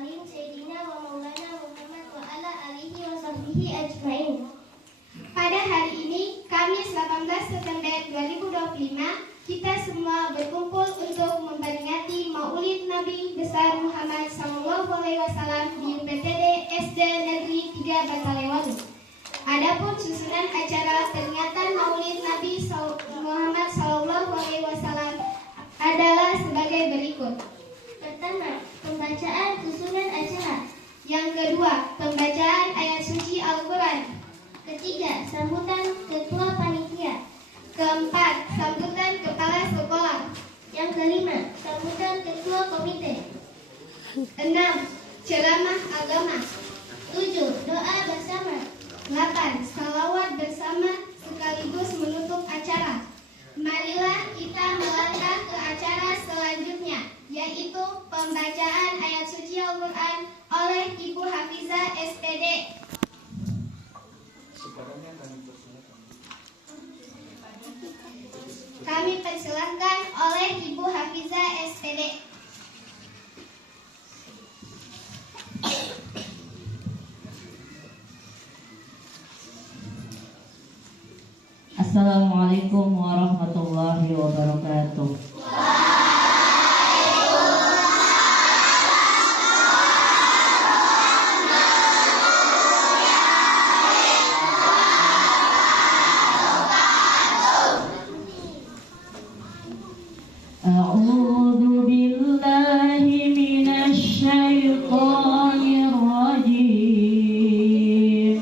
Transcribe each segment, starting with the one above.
mursalin sayyidina wa maulana Muhammad wa ala alihi wa sahbihi ajmain. Pada hari ini, Kamis 18 September 2025, kita semua berkumpul untuk memperingati Maulid Nabi besar Muhammad SAW di UPTD SD Negeri 3 Batalewalu. Adapun susunan acara peringatan Maulid Nabi Muhammad SAW adalah sebagai berikut. Pertama, pembacaan susunan acara. Yang kedua, pembacaan ayat suci Al-Quran. Ketiga, sambutan ketua panitia. Keempat, sambutan kepala sekolah. Yang kelima, sambutan ketua komite. 6, ceramah agama. 7, doa bersama. 8, salawat bersama sekaligus menutup acara. Marilah kita melangkah ke acara selanjutnya, yaitu pembacaan ayat suci Al-Quran oleh Ibu Hafizah SPD. Kami persilahkan oleh Ibu Hafizah SPD. Assalamualaikum warahmatullahi wabarakatuh. A'udzu billahi minasy syaithanir rajim.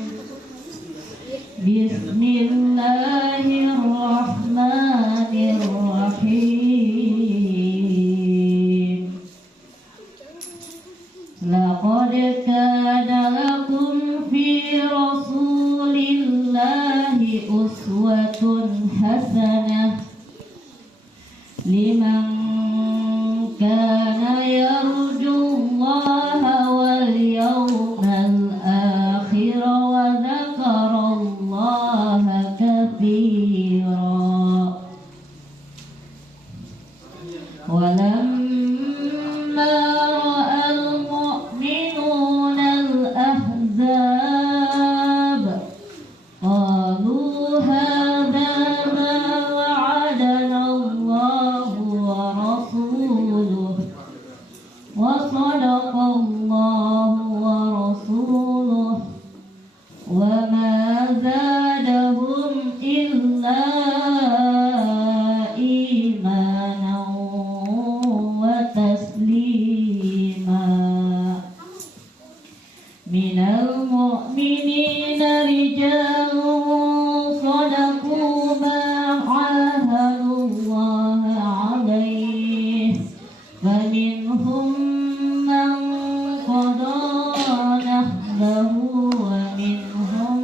Bismillahirrahmanirrahim. Laqad kana lakum fi rasulillahi uswatun hasanah liman kana yarjullaha wal yawmal akhir wa dzakarallaha katsira. Walamma ra'al mu'minuna al-ahzab qalu hadza ma wa'adana Allahu wa rasuluhu wa sadaqallahu wa rasuluhu wa ma zadahum illa imanan wa taslima. Minal mu'minina rijalun sadaqu ma ahadullaha alaihi wa minhum man qada nahbahu wa minhum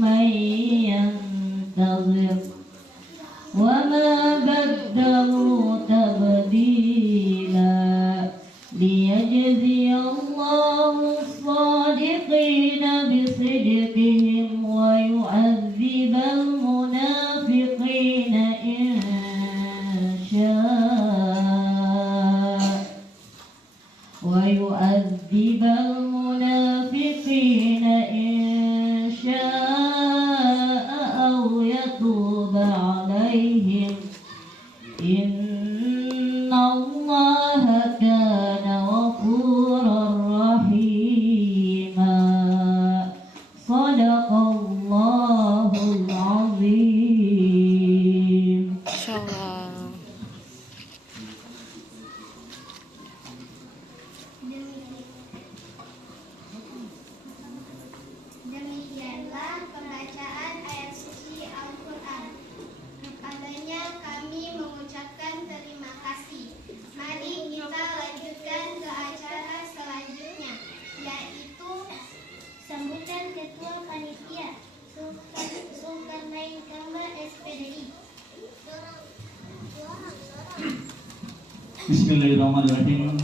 man yantazir wa ma baddalu tabdila liyajziyallahu as-sadiqina bisidqihim wa yu'adzibal munafiqina in syaa wa yu'adzibal munafiqina in syaa aw yatuba 'alaihim innallaha kana ghafurar rahima. Shadaqallahul azim. Insyaallah. Demikianlah pembacaan ayat suci Al-Quran. Padanya kami mengucapkan terima kasih. Mari kita lanjutkan ke acara selanjutnya, yaitu sambutan ketua panitia Zulkarnain Kamba SPDI. Bismillahirrahmanirrahim.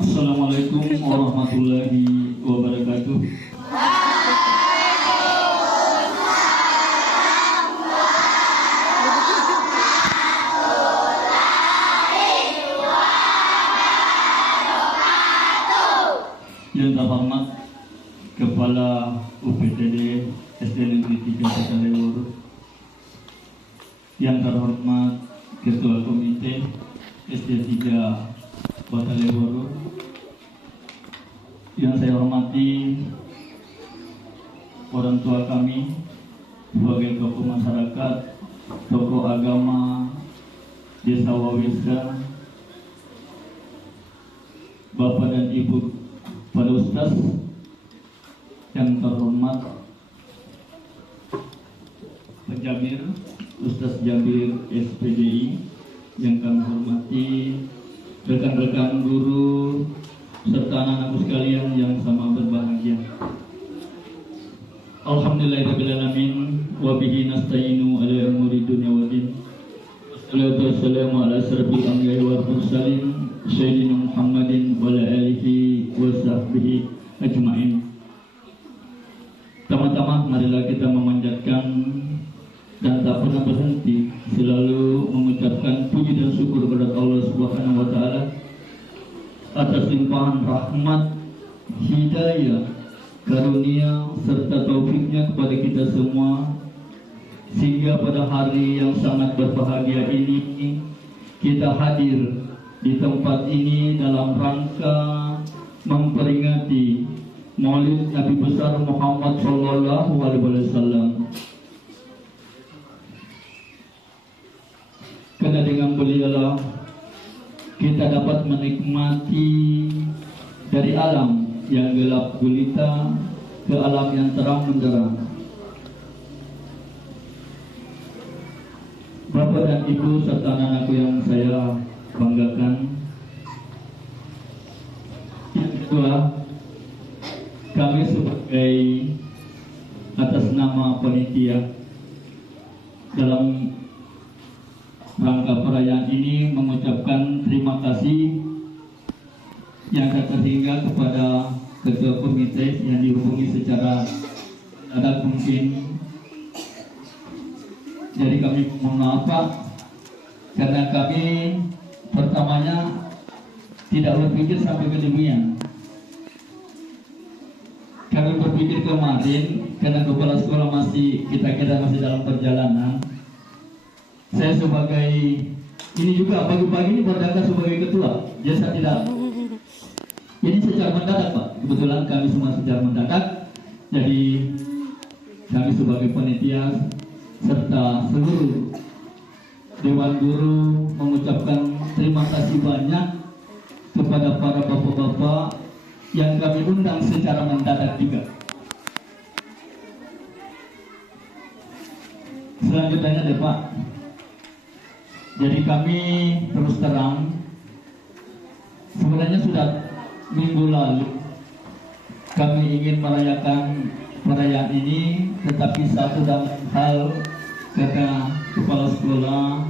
Assalamualaikum warahmatullahi wabarakatuh. Yang terhormat Kepala UPTD SD Negeri 3 Kota Lewuru, yang terhormat Ketua Komite SD 3 Kota Lewuru, yang saya hormati orang tua kami sebagai tokoh masyarakat, tokoh agama Desa Wawiska, Bapak dan Ibu para Ustaz yang terhormat Pak Jabir, Ustaz Jabir SPDI yang kami hormati, rekan-rekan guru serta anak-anakku sekalian yang sama berbahagia. Alhamdulillahirrahmanirrahim. Wa bihi nasta'inu ala umuri dunya wa din. Wassalatu wassalamu ala asyrafil anbiya'i wal mursalin sayyidina Muhammadin wa ala alihi wa sahbihi ajma'in. Pertama-tama marilah kita memanjatkan dan tak pernah berhenti selalu mengucapkan puji dan syukur kepada Allah Subhanahu wa taala atas limpahan rahmat, hidayah, karunia serta taufiknya kepada kita semua, sehingga pada hari yang sangat berbahagia ini kita hadir di tempat ini dalam rangka memperingati Maulid Nabi besar Muhammad sallallahu alaihi wasallam. Karena dengan beliaulah kita dapat menikmati dari alam yang gelap gulita ke alam yang terang benderang. Bapak dan Ibu serta anak-anakku yang saya banggakan, yang kedua, kami sebagai atas nama panitia dalam rangka perayaan ini mengucapkan terima kasih yang tak terhingga kepada Ketua Komite yang dihubungi secara mendadak mungkin. Jadi kami mohon maaf Pak, karena kami pertamanya tidak berpikir sampai ke demikian. Kami berpikir kemarin karena kepala sekolah kita masih dalam perjalanan. Saya sebagai ini juga pagi-pagi ini berdagang sebagai ketua, jasa tidak. Ini secara mendadak Pak. Kebetulan kami semua secara mendadak. Jadi kami sebagai panitia serta seluruh Dewan Guru mengucapkan terima kasih banyak kepada para bapak-bapak yang kami undang secara mendadak juga. Selanjutnya deh Pak. Jadi kami terus terang, sebenarnya sudah minggu lalu kami ingin merayakan perayaan ini, tetapi satu dan hal karena kepala sekolah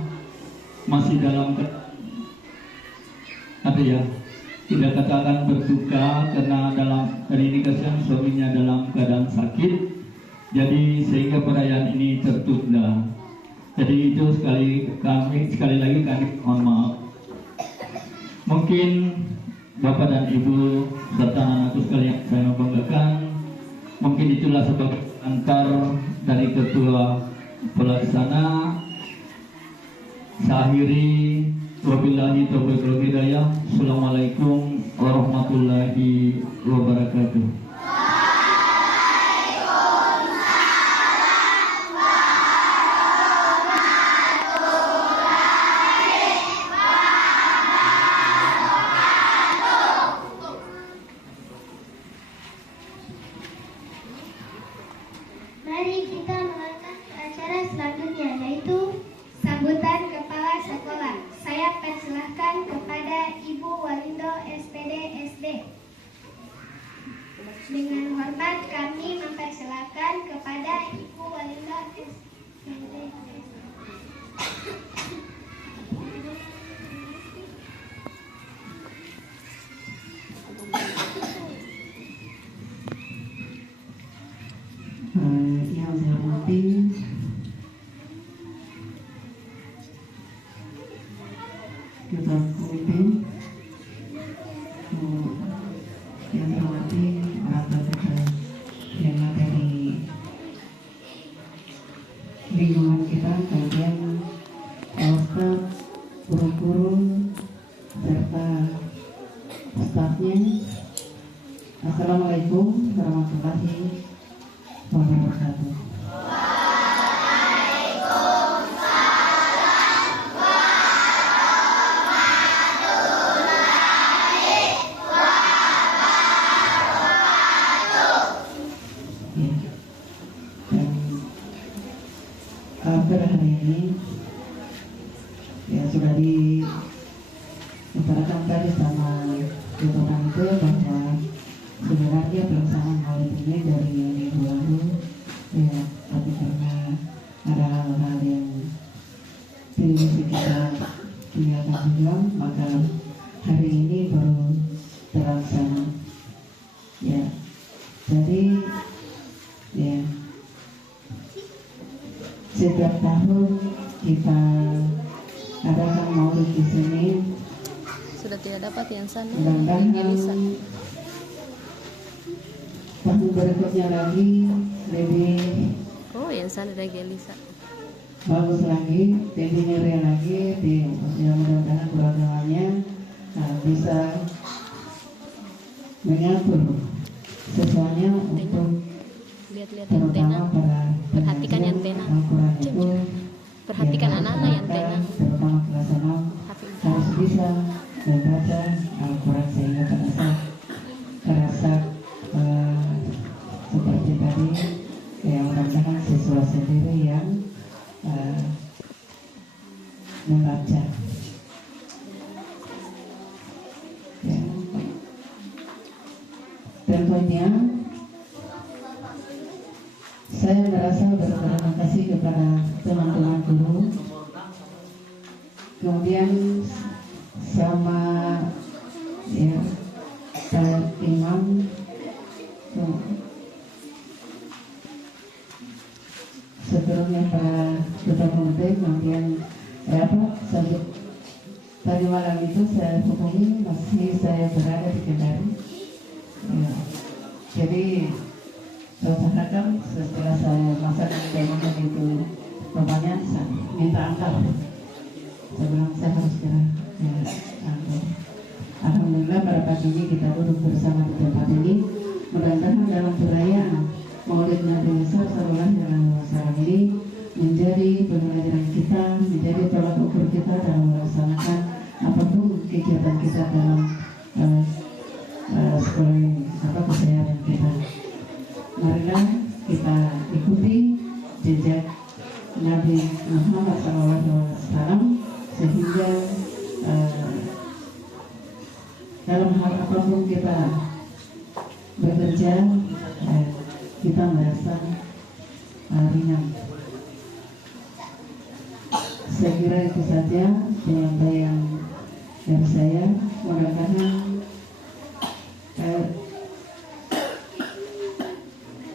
masih dalam tidak katakan berduka karena dalam hari ini kasihan suaminya dalam keadaan sakit, jadi sehingga perayaan ini tertunda. Jadi itu sekali lagi kami mohon maaf. Mungkin Bapak dan Ibu serta anak-anakku sekalian saya banggakan, mungkin itulah sebab antar dari Ketua Pelaksana. Saya akhiri, wabillahi taufiq wal hidayah. Assalamualaikum warahmatullahi wabarakatuh. Mari kita melangkah ke acara selanjutnya, yaitu sambutan kepala sekolah. Saya persilahkan kepada Ibu Walindo SPD SD. Dengan hormat kami mempersilahkan kepada Ibu Walindo SPD SD. Yang saya hormati Ketua Komite, yang terhormati orang tua kita yang ada di lingkungan kita, kemudian ustaz, guru-guru, serta stafnya. Assalamualaikum warahmatullahi wabarakatuh. Pada hari ini ya sudah diutarakan tadi sama tutupan itu bahwa sebenarnya pelaksanaan maulid ini dari minggu lalu ya, tapi karena ada hal-hal yang tidak bisa kita tinggalkan juga, maka hari ini baru terlaksana ya. Jadi ya, setiap tahun kita adakan maulid di sini. Sudah tidak dapat yang sana. Mudah-mudahan tahun berikutnya lagi lebih yang sana ada Gelisa. bagus lagi, lebih meriah lagi. Ya, mudah-mudahan programnya bisa mengatur sesuanya untuk Lihat-lihat terutama antena. para Perhatikan pengajian antena. Al-Quran itu. Perhatikan Ya, anak-anak yang antena. terutama kelas 6 harus bisa membaca Al-Quran sehingga terasa seperti tadi ya, mudah-mudahan siswa sendiri yang membaca ya. Tentunya saya merasa berterima kasih kepada teman-teman guru, kemudian sama ya Pak Imam, sebelumnya Pak Ketua Komite, kemudian tadi malam itu saya hubungi, masih saya berada di Kendari ya. Jadi saya usahakan setelah saya masakan teman itu bapaknya minta antar, saya bilang saya harus kira ya, antar. Alhamdulillah pada pagi ini kita duduk bersama di tempat ini. Mudah-mudahan dalam perayaan Maulid Nabi Musa Sallallahu Alaihi Wasallam ini menjadi pembelajaran kita, menjadi tolak ukur kita dalam melaksanakan apapun kegiatan kita dalam sekolah ini atau keseharian kita. Marilah kita ikuti jejak Nabi Muhammad SAW sehingga dalam hal apapun kita bekerja kita merasa ringan. Saya kira itu saja penyampaian dari saya. Mudah-mudahan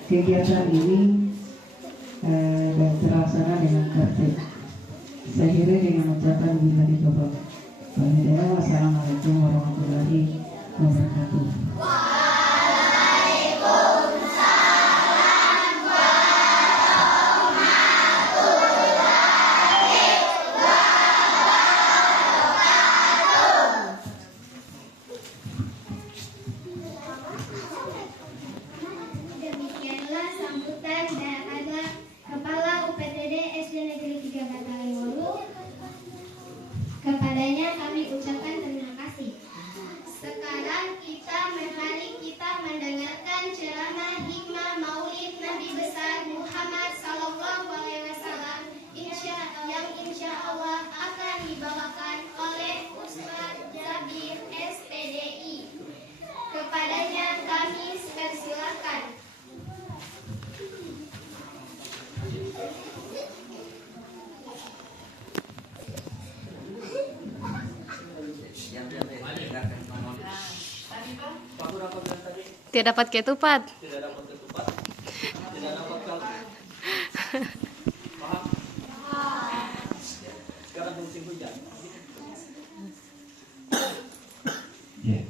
kegiatan ini dan terlaksana dengan tertib. Saya kira dengan ucapan bila ditutup. Wassalamualaikum warahmatullahi wabarakatuh. Demikianlah sambutan dari Kepala UPTD SD Negeri 3 Bataling Wolu. Kepadanya kami ucapkan terima kasih. Sekarang mari kita mendengarkan ceramah hikmah Maulid Nabi besar Muhammad Sallallahu Alaihi Wasallam yang insya Allah akan dibawakan oleh Ustaz Jabir SPDI. Kepadanya kami persilakan. Tidak dapat ketupat. Tidak dapat ketupat, tidak dapat kaldu. Paham? Sekarang musim hujan. Ya.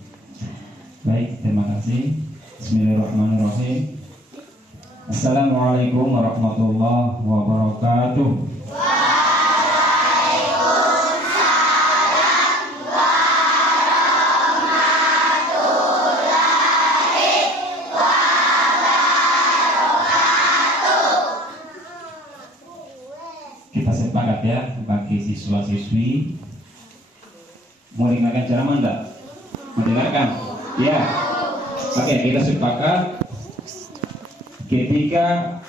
Baik, terima kasih. Bismillahirrahmanirrahim. Assalamualaikum warahmatullahi wabarakatuh. Kita sepakat ya, bagi siswa-siswi mau dengarkan ceramah enggak? Mendengarkan? Ya. Oke, kita sepakat ketika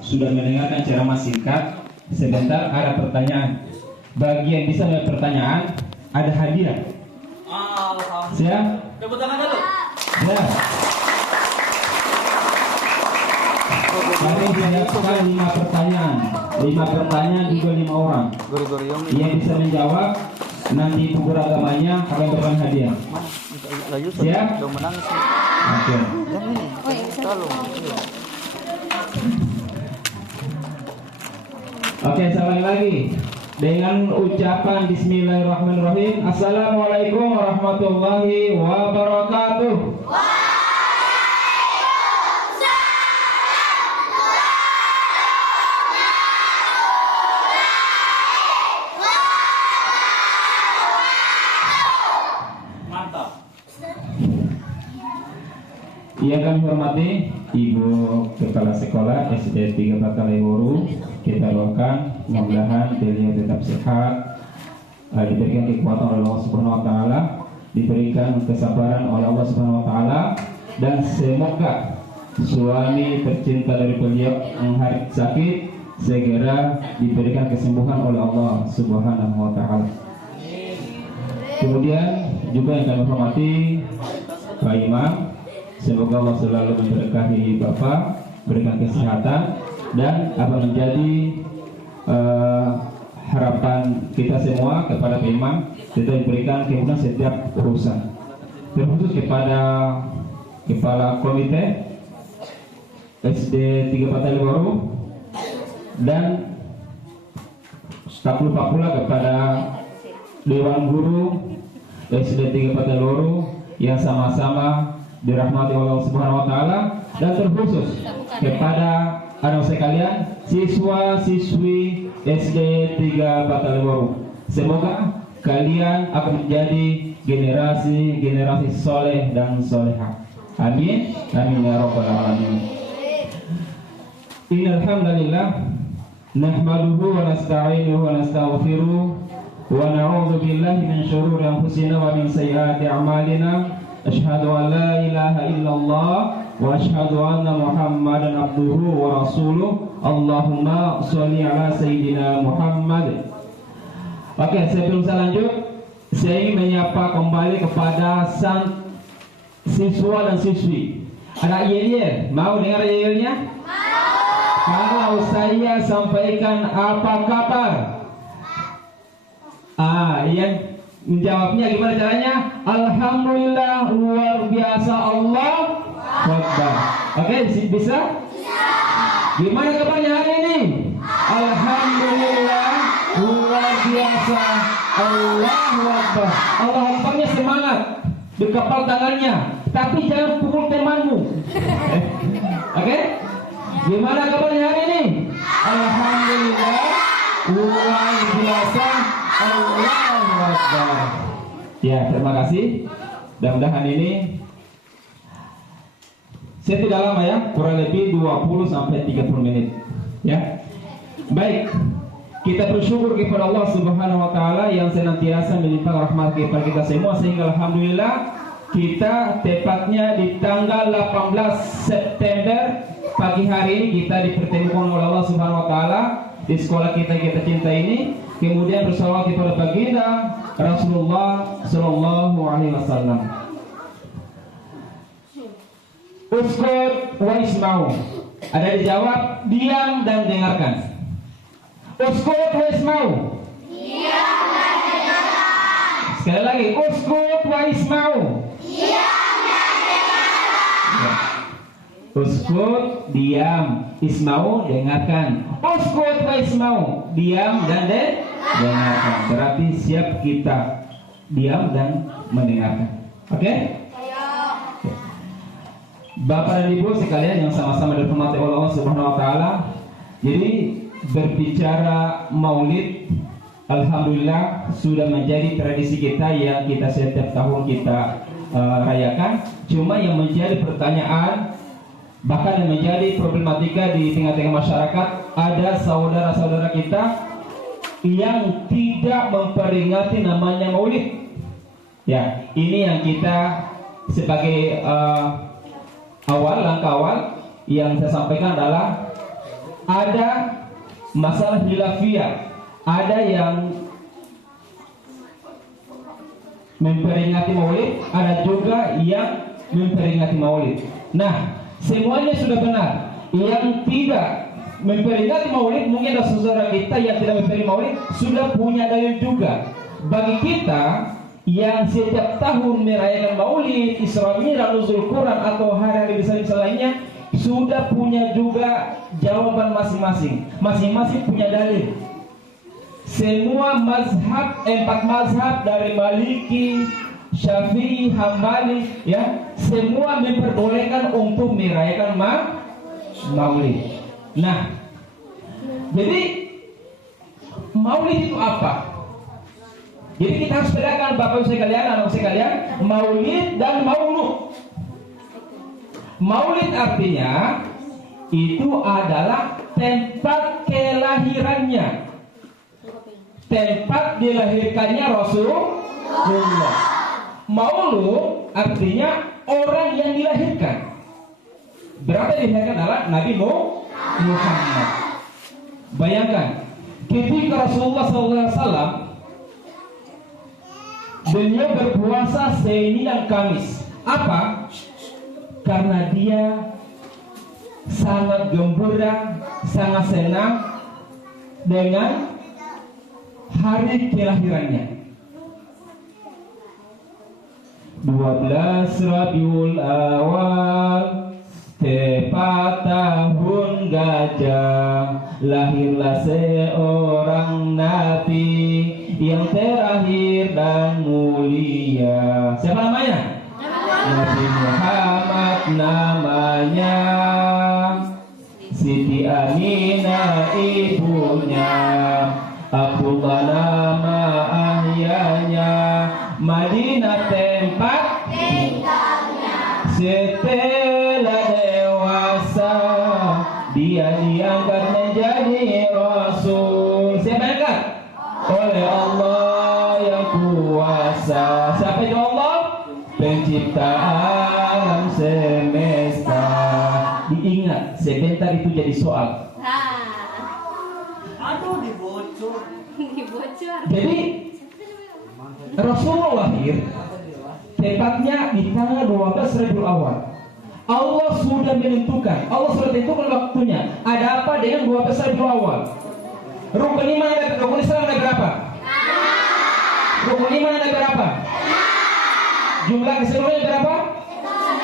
sudah mendengarkan ceramah singkat, sebentar ada pertanyaan. Bagi yang bisa menjawab pertanyaan, ada hadiah. Siap? Tepuk tangan dulu. Ya. Kami menyiapkan 5 pertanyaan. 5 pertanyaan juga 5 orang. Yang bisa menjawab nanti ibu guru agamanya akan memberikan hadiah. Siap? Oke. Oke, sekali lagi dengan ucapan Bismillahirrahmanirrahim. Assalamualaikum warahmatullahi wabarakatuh. Yang kami hormati Ibu Kepala Sekolah SD 3 Bataleworu, kita doakan mudah-mudahan beliau tetap sehat, diberikan kekuatan oleh Allah Subhanahu Wa Taala, diberikan kesabaran oleh Allah Subhanahu Wa Taala, dan semoga suami tercinta dari beliau yang hari sakit segera diberikan kesembuhan oleh Allah Subhanahu Wa Taala. Kemudian juga yang kami hormati Pak Imam, semoga Allah selalu memberkahi Bapak, berikan kesehatan, dan apa menjadi harapan kita semua kepada Pak Imam, kita diberikan kemudahan setiap urusan. Terkhusus kepada Kepala Komite SD 3 Bataleworu, dan tak lupa pula kepada Dewan Guru SD 3 Bataleworu yang sama-sama dirahmati Allah Subhanahu Wa Taala, dan terkhusus kepada anak sekalian siswa-siswi SD 3 Bataleworu. Semoga kalian akan menjadi generasi soleh dan solehah. Amin, amin ya rabbal alamin. Innal hamdalillah nahmaduhu wa nasta'inuhu wa nastaghfiruh wa na'udzu billahi min shururi anfusina wa min sayyiati a'malina. Asyhadu an la ilaha illallah wa asyhadu anna Muhammadan abduhu wa rasuluh. Allahumma sholli ala sayyidina Muhammad. Oke, sebelum saya lanjut, saya ingin menyapa kembali kepada sang siswa dan siswi. Ada yel-yel, mau dengar yel-yelnya? Kalau saya sampaikan apa kabar? Yang menjawabnya gimana caranya? Alhamdulillah, luar biasa, Allah Akbar. Oke, bisa? Gimana kabarnya hari ini? Alhamdulillah, luar biasa, Allahu Akbar. Allah Akbarnya semangat di kepal tangannya, tapi jangan pukul temanmu. Oke? Gimana kabarnya hari ini? Alhamdulillah, luar biasa, Allahu Akbar. Ya, terima kasih. Mudah-mudahan ini saya tidak lama ya, kurang lebih 20 sampai 30 menit. Ya. Baik. Kita bersyukur kepada Allah Subhanahu Wa Taala yang senantiasa melimpahkan rahmat kepada kita semua, sehingga alhamdulillah kita tepatnya di tanggal 18 September pagi hari ini kita dipertemukan oleh Allah Subhanahu Wa Taala di sekolah kita cinta ini, kemudian bersalawat kepada baginda Rasulullah Sallallahu Alaihi Wasallam. Uskut wa isma'u. Ada dijawab, diam dan dengarkan. Uskut wa isma'u. Diam dan dengarkan. Sekali lagi, uskut wa isma'u. Diam dan dengarkan. Uskut, diam. Isma'u, dengarkan. Uskut wa isma'u. Diam dan dengarkan. Berarti siap kita diam dan mendengarkan. Oke? Bapak dan Ibu sekalian yang sama-sama dirahmati oleh Allah Subhanahu wa taala. Jadi berbicara Maulid, alhamdulillah sudah menjadi tradisi kita yang kita setiap tahun kita rayakan. Cuma yang menjadi pertanyaan, bahkan yang menjadi problematika di tengah-tengah masyarakat, ada saudara-saudara kita yang tidak memperingati namanya Maulid. Ya, ini yang kita sebagai langkah awal yang saya sampaikan adalah ada masalah khilafiyah, ada yang memperingati Maulid, ada juga yang memperingati Maulid. Nah, semuanya sudah benar. Yang tidak memperingati Maulid, mungkin ada saudara kita yang tidak memperingati Maulid sudah punya dalil juga. Bagi kita yang setiap tahun merayakan Maulid, Isra Mi'raj, Nuzul Quran atau hari-hari besar lainnya, sudah punya juga jawaban masing-masing. Masing-masing punya dalil. Semua mazhab, 4 mazhab dari Maliki, Syafi'i, Hambali, ya, semua memperbolehkan untuk merayakan Maulid. Nah, jadi Maulid itu apa? Jadi kita harus bedakan, Bapak Ibu sekalian, anak sekalian, Maulid dan Maulud. Maulid artinya itu adalah tempat kelahirannya, tempat dilahirkannya Rasulullah. Maulud artinya orang yang dilahirkan. Berarti dilahirkan adalah Nabi Muhammad. Bayangkan, ketika Rasulullah SAW beliau berpuasa Senin dan Kamis. Apa? Karena dia sangat gembira, sangat senang dengan hari kelahirannya. 12 Rabiul Awal, tepat tahun gajah, lahirlah seorang nabi yang terakhir dan mulia. Siapa namanya? Nabi Muhammad namanya. Siti Aminah ibunya, Abdullah nama ayahnya, Madinah tempat tinggalnya. Setelah dewasa dia diangkat menjadi Rasul. Siapa yang angkat? Oleh Allah yang kuasa. Siapa itu Allah? Pencipta alam semesta. Diingat, sebentar itu jadi soal. Aduh, dibocor. Jadi Rasulullah lahir tepatnya di tanggal 12 Rabiul Awal. Allah sudah menentukan, Allah sudah tentukan waktunya. Ada apa dengan 12 Rabiul Awal? Rukun iman ada, rukun Islam ada berapa? Rukun iman ada berapa? Jumlah keseluruhannya berapa?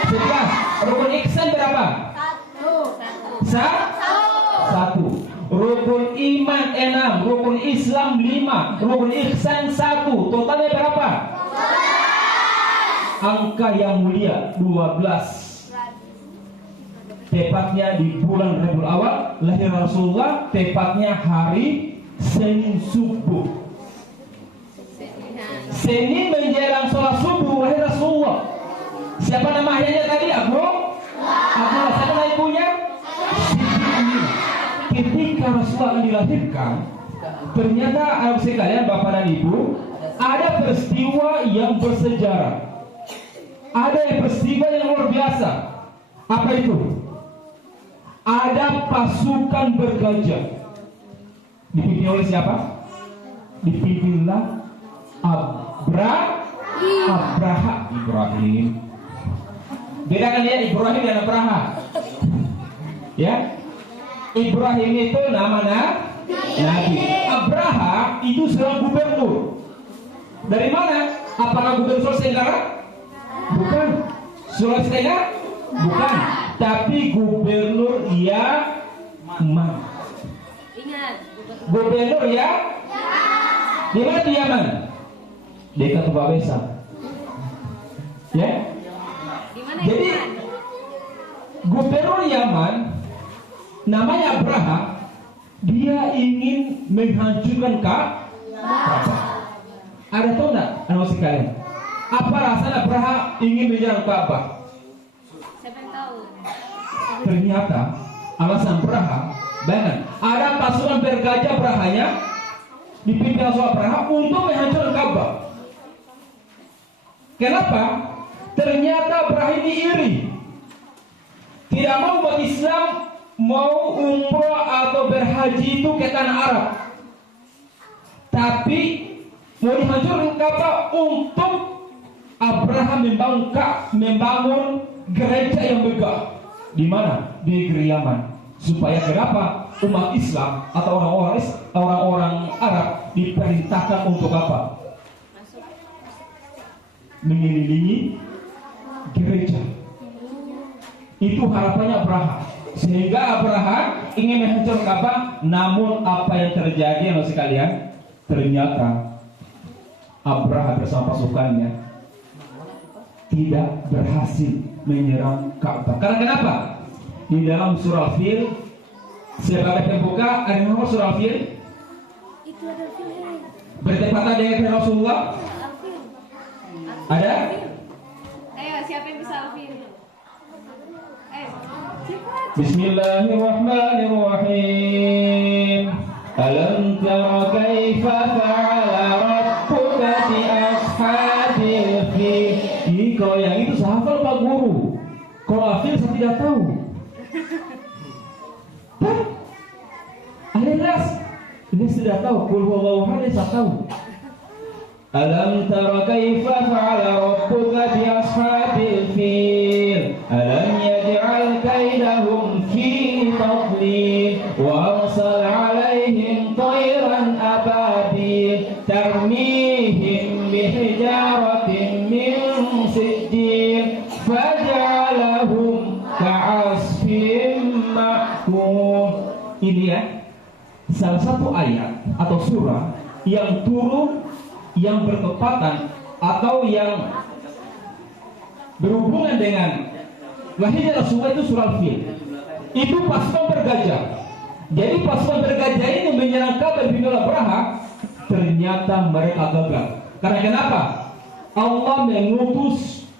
11. Rukun ihsan berapa? 1. Rukun iman 6, rukun Islam 5, rukun ihsan 1. Totalnya berapa? Angka yang mulia 12. Tepatnya di bulan Rabiul Awal lahir Rasulullah, tepatnya hari Senin subuh. Senin menjelang sholat subuh lahir Rasulullah. Siapa nama ayahnya tadi? Abdullah. Siapa nama ibunya? Ketika Rasulullah dilahirkan, ternyata anak sekalian, Bapak dan Ibu, ada peristiwa yang bersejarah. Ada peristiwa yang luar biasa. Apa itu? Ada pasukan bergajah. Dipimpin oleh siapa? Dipimpinlah Ibrahim. Bedakan ya Ibrahim dan Abraha. Ya, Ibrahim itu nama Nabi. Abraha itu seorang gubernur. Dari mana? Apakah gubernur Sulawesi Tenggara? Bukan. Sulawesi Tenggara? Bukan. Tapi gubernur Yaman. Ingat, Gubernur ya? Di mana di Yaman? Dekat Babesa. Ya? di mana Jadi Yaman? orang Yaman namanya Abraha, dia ingin menghancurkan Ka'bah. Ada tahu nggak anak sekalian? Apa rasanya Abraha ingin menyerang Ka'bah? Ternyata alasan Abraha, bayangkan, ada pasukan bergajah Abrahanya dipimpin oleh Abraha untuk menghancurkan Ka'bah. Kenapa? Ternyata Abraha ini iri. Tidak mau umat Islam mau umroh atau berhaji itu ke tanah Arab, tapi mau dihancurkan Ka'bah untuk Abraham membangun gereja yang megah. Di mana? Di negeri Yaman. Supaya kenapa? Umat Islam atau orang-orang Arab diperintahkan untuk apa? Mengelilingi gereja. Itu harapannya Abraha. Sehingga Abraha ingin menghancurkan Ka'bah, namun apa yang terjadi anak sekalian? Ternyata Abraha bersama pasukannya tidak berhasil menyerang Ka'bah. Karena kenapa? Di dalam surah Al-Fil sebagai pembuka ada nama surah Al-Fil. Bertepatan dengan Rasulullah. Ada? Ayo, siapa yang bisa Alvin? Ayo, cepat. Bismillahirrahmanirrahim. Alam tara kaifa fa'ala rabbuka bi ashabil fil. Kalau yang itu saya hafal Pak Guru. Kalau Afil saya tidak tahu. Alias ini sudah tahu. Qul huwallahu ahad saya tahu. Alam tara kaifa fa'ala rabbuka bi ashabil fil. Alam yaj'al kaidahum fi tadlil wa arsal 'alaihim tayran ababil tarmihim bihijaratin min sijil faj'alahum ka'asfin ma'kul. Ini ya salah satu ayat atau surah yang turun yang bertepatan atau yang berhubungan dengan lahirnya Rasulullah, itu surah Al-Fil. Itu pasukan bergajah. Jadi pasukan bergajah ini menyerang Ka'bah di Abraha, ternyata mereka gagal. Karena kenapa? Allah mengutus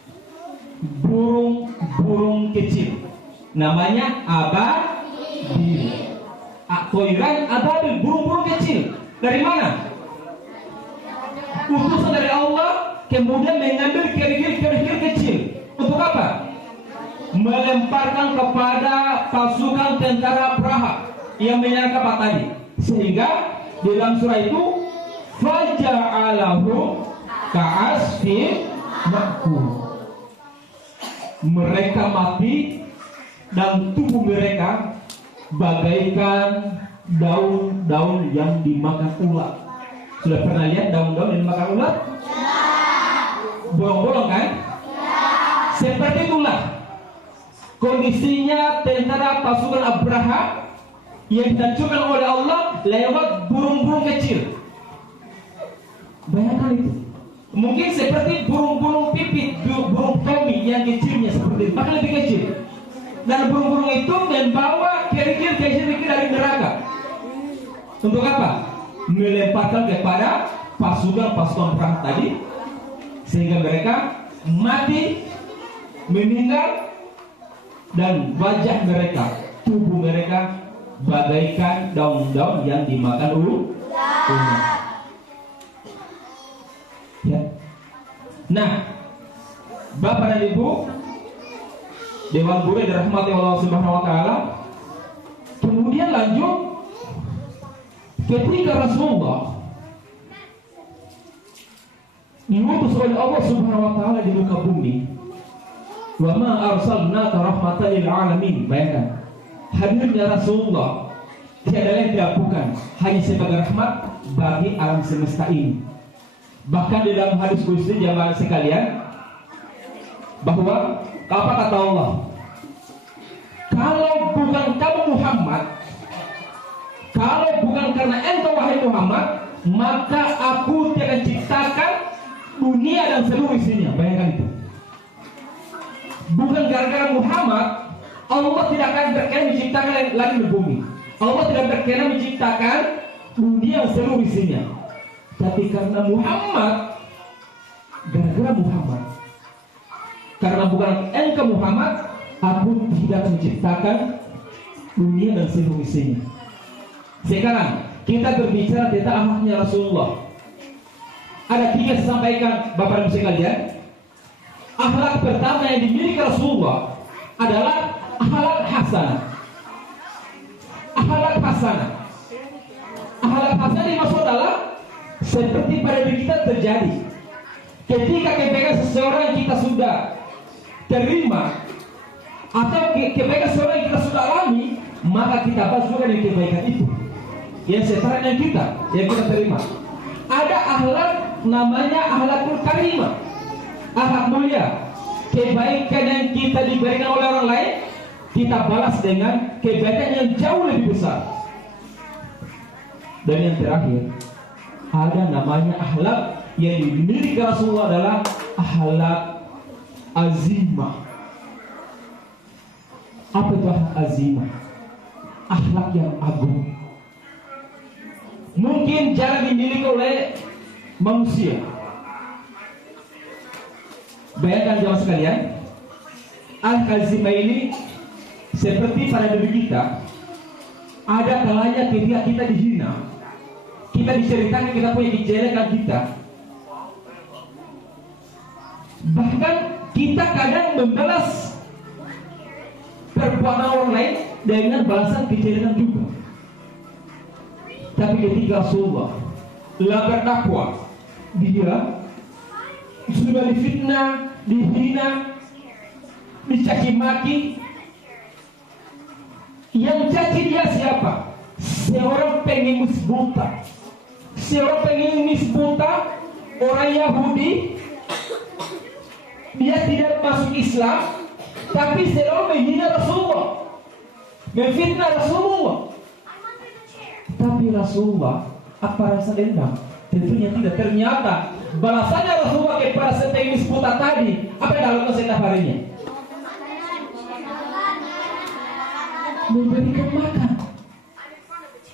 burung kecil namanya ababil. Toiran ababil, burung kecil. Dari mana? Utusan dari Allah, kemudian mengambil kerikil kecil. Untuk apa? Melemparkan kepada pasukan tentara Abraha yang menyerang Ka'bah tadi. Sehingga di dalam surah itu faja'alahum ka'asfin ma'kul. Mereka mati dan tubuh mereka bagaikan daun-daun yang dimakan ulat. Sudah pernah lihat daun-daun yang dimakan ulat? Bolong-bolong kan? Seperti itulah kondisinya tentara pasukan Abraha yang dihancurkan oleh Allah lewat burung-burung kecil. Bayangkan itu. Mungkin seperti burung-burung pipit, burung tomi yang kecilnya seperti itu, bahkan lebih kecil. Dan burung-burung itu membawa kerikil dari neraka. Untuk apa? Melemparkan kepada pasukan perang tadi, sehingga mereka mati, meninggal, dan wajah mereka, tubuh mereka bagaikan daun-daun yang dimakan ulat. Ya. Nah, Bapak dan Ibu Dewan Guru yang dirahmati Allah Subhanahu wa taala, kemudian lanjut ketika Rasulullah diutus oleh Allah Subhanahu wa taala di muka bumi, wa ma arsalnaka rahmatan lil alamin. Bayangkan, hadirnya Rasulullah tiada lain tidak bukan hanya sebagai rahmat bagi alam semesta ini. Bahkan di dalam hadis qudsi jamaah sekalian, bahwa apa kata Allah? Kalau bukan kamu Muhammad, kalau bukan karena engkau wahai Muhammad, maka aku tidak ciptakan dunia dan seluruh isinya. Bayangkan itu. Bukan gara-gara Muhammad, Allah tidak akan berkenan menciptakan langit dan bumi. Allah tidak berkenan menciptakan dunia seluruh isinya. Tapi karena Muhammad, gara-gara Muhammad, karena bukan engkau Muhammad, aku tidak menciptakan dunia dan seluruh isinya. Sekarang kita berbicara tentang akhlaknya Rasulullah. Ada 3 saya sampaikan Bapak Ibu sekalian. Akhlak pertama yang dimiliki Rasulullah adalah akhlak hasanah. Akhlak hasanah. Akhlak hasanah dimaksud adalah seperti pada diri kita terjadi. Ketika kebaikan seseorang yang kita sudah terima atau kebaikan seseorang yang kita sudah alami, maka kita balas juga dengan kebaikan itu yang setara dengan kita yang kita terima. Ada akhlak namanya akhlakul karimah, akhlak mulia. Kebaikan yang kita diberikan oleh orang lain, kita balas dengan kebaikan yang jauh lebih besar. Dan yang terakhir, ada namanya akhlak yang dimiliki Rasulullah adalah akhlak azimah. Apa itu akhlak azimah? Akhlak yang agung. Mungkin jarang dimiliki oleh manusia. Bayangkan jemaah sekalian, akhlak azimah ini seperti pada diri kita. Ada kalanya ketika kita dihina, kita diceritakan kita punya kejelekan kita. Bahkan kita kadang membalas perbuatan orang lain dengan balasan kejelekan juga. Tapi ketika Rasulullah berdakwah, dia sudah difitnah, dihina, dicaci maki. Yang caci dia siapa? Seorang pengemis buta. Seorang pengemis buta, orang Yahudi. Dia tidak masuk Islam, tapi selalu menghina Rasulullah, memfitnah Rasulullah. Tapi Rasulullah apa rasa dendam? Tentunya tidak. Ternyata balasannya Rasulullah kepada sepengemis buta tadi, apa yang dalam setiap harinya? Memberikan makan.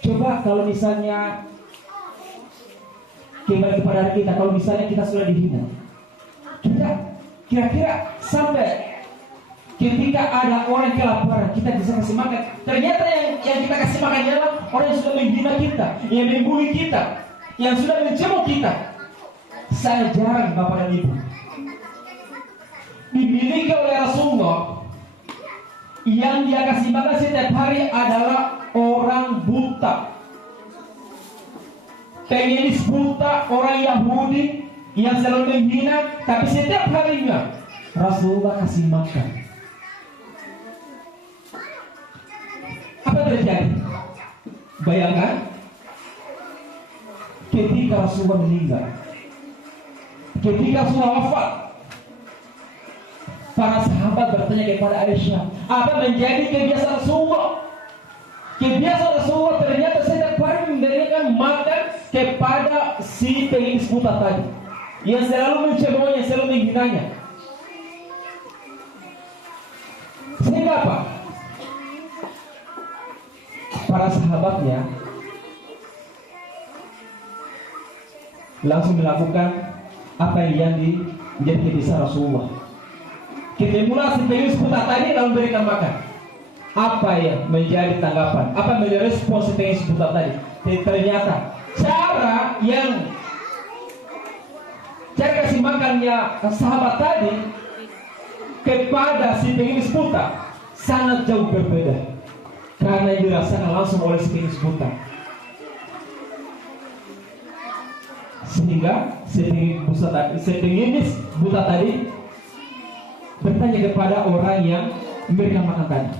Coba kalau misalnya kembali kepada kita, kalau misalnya kita sudah dihina, kita kira-kira sampai ketika ada orang kelaparan, kita bisa kasih makan. Ternyata yang kita kasih makan adalah orang yang sudah menghina kita, yang membuli kita, yang sudah mencemooh kita. Sangat jarang Bapak dan Ibu dimiliki oleh Rasulullah. Yang dia kasih makan setiap hari adalah orang buta, pengemis buta, orang Yahudi yang selalu menghina, tapi setiap harinya Rasulullah kasih makan. Apa terjadi? Bayangkan ketika Rasulullah meninggal, ketika Rasulullah wafat, para sahabat bertanya kepada Aisyah, apa menjadi kebiasaan Rasulullah? Kebiasaan Rasulullah ternyata setiap hari memberikan makan kepada si pengemis buta tadi, yang selalu mencemoohnya, selalu menghinanya. Sehingga apa? Para sahabatnya langsung melakukan apa yang menjadi kebiasaan Rasulullah. Ketemulah si pengemis buta tadi lalu memberikan makan. Apa yang menjadi tanggapan? Apa menjadi respons si pengemis buta tadi? Ternyata cara kasih makannya sahabat tadi kepada si pengemis buta sangat jauh berbeda, karena yang dirasakan langsung oleh si pengemis buta. Sehingga si pengemis buta tadi bertanya kepada orang yang memberikan makan tadi,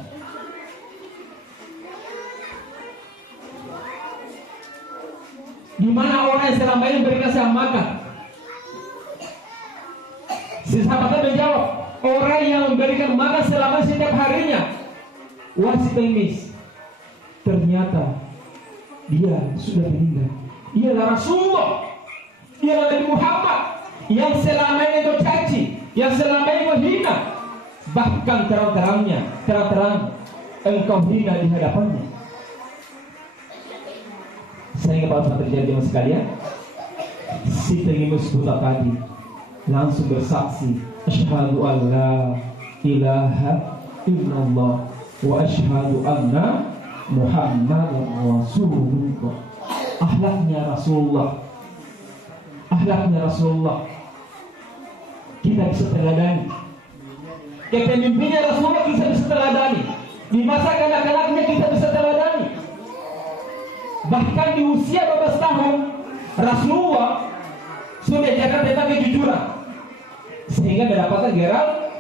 di mana orang yang selama ini memberikan saya makan? Si sahabatnya menjawab, orang yang memberikan makan selama setiap harinya. Wah, si pengemis, ternyata dia sudah meninggal. Ialah Rasulullah, ialah Nabi Muhammad yang selama ini kau caci, yang selama ini kau hina. bahkan terang-terang engkau hina di hadapannya. Sehingga apa terjadi dengan sekalian? Si pengemis buta tadi langsung bersaksi, asyhadu an la ilaha illallah wa asyhadu anna Muhammadar Rasulullah. Akhlaknya Rasulullah kita bisa teladani. Kepemimpinannya Rasulullah kita bisa teladani. Di masa kanak-kanaknya kita bisa teladani. Bahkan di usia 12 tahun Rasulullah sudah diajarkan tentang kejujuran, sehingga mendapatkan gelar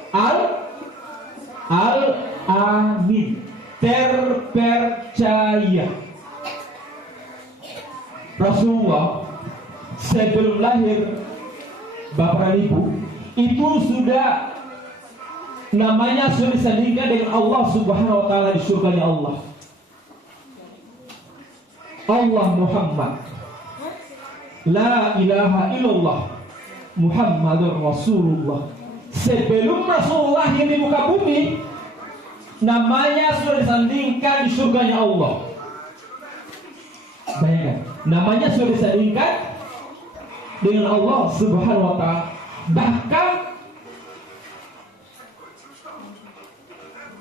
Al-Amin, terpercaya. Rasulullah sebelum lahir bapak dan ibu itu sudah namanya sudah disandingkan dengan Allah Subhanahu wa taala di surganya Allah. Allah Muhammad, la ilaha illallah Muhammadur Rasulullah. Sebelum Rasulullah yang di muka bumi, namanya sudah disandingkan di surganya Allah. Bayangkan, namanya sudah disandingkan dengan Allah Subhanahu wa taala. Bahkan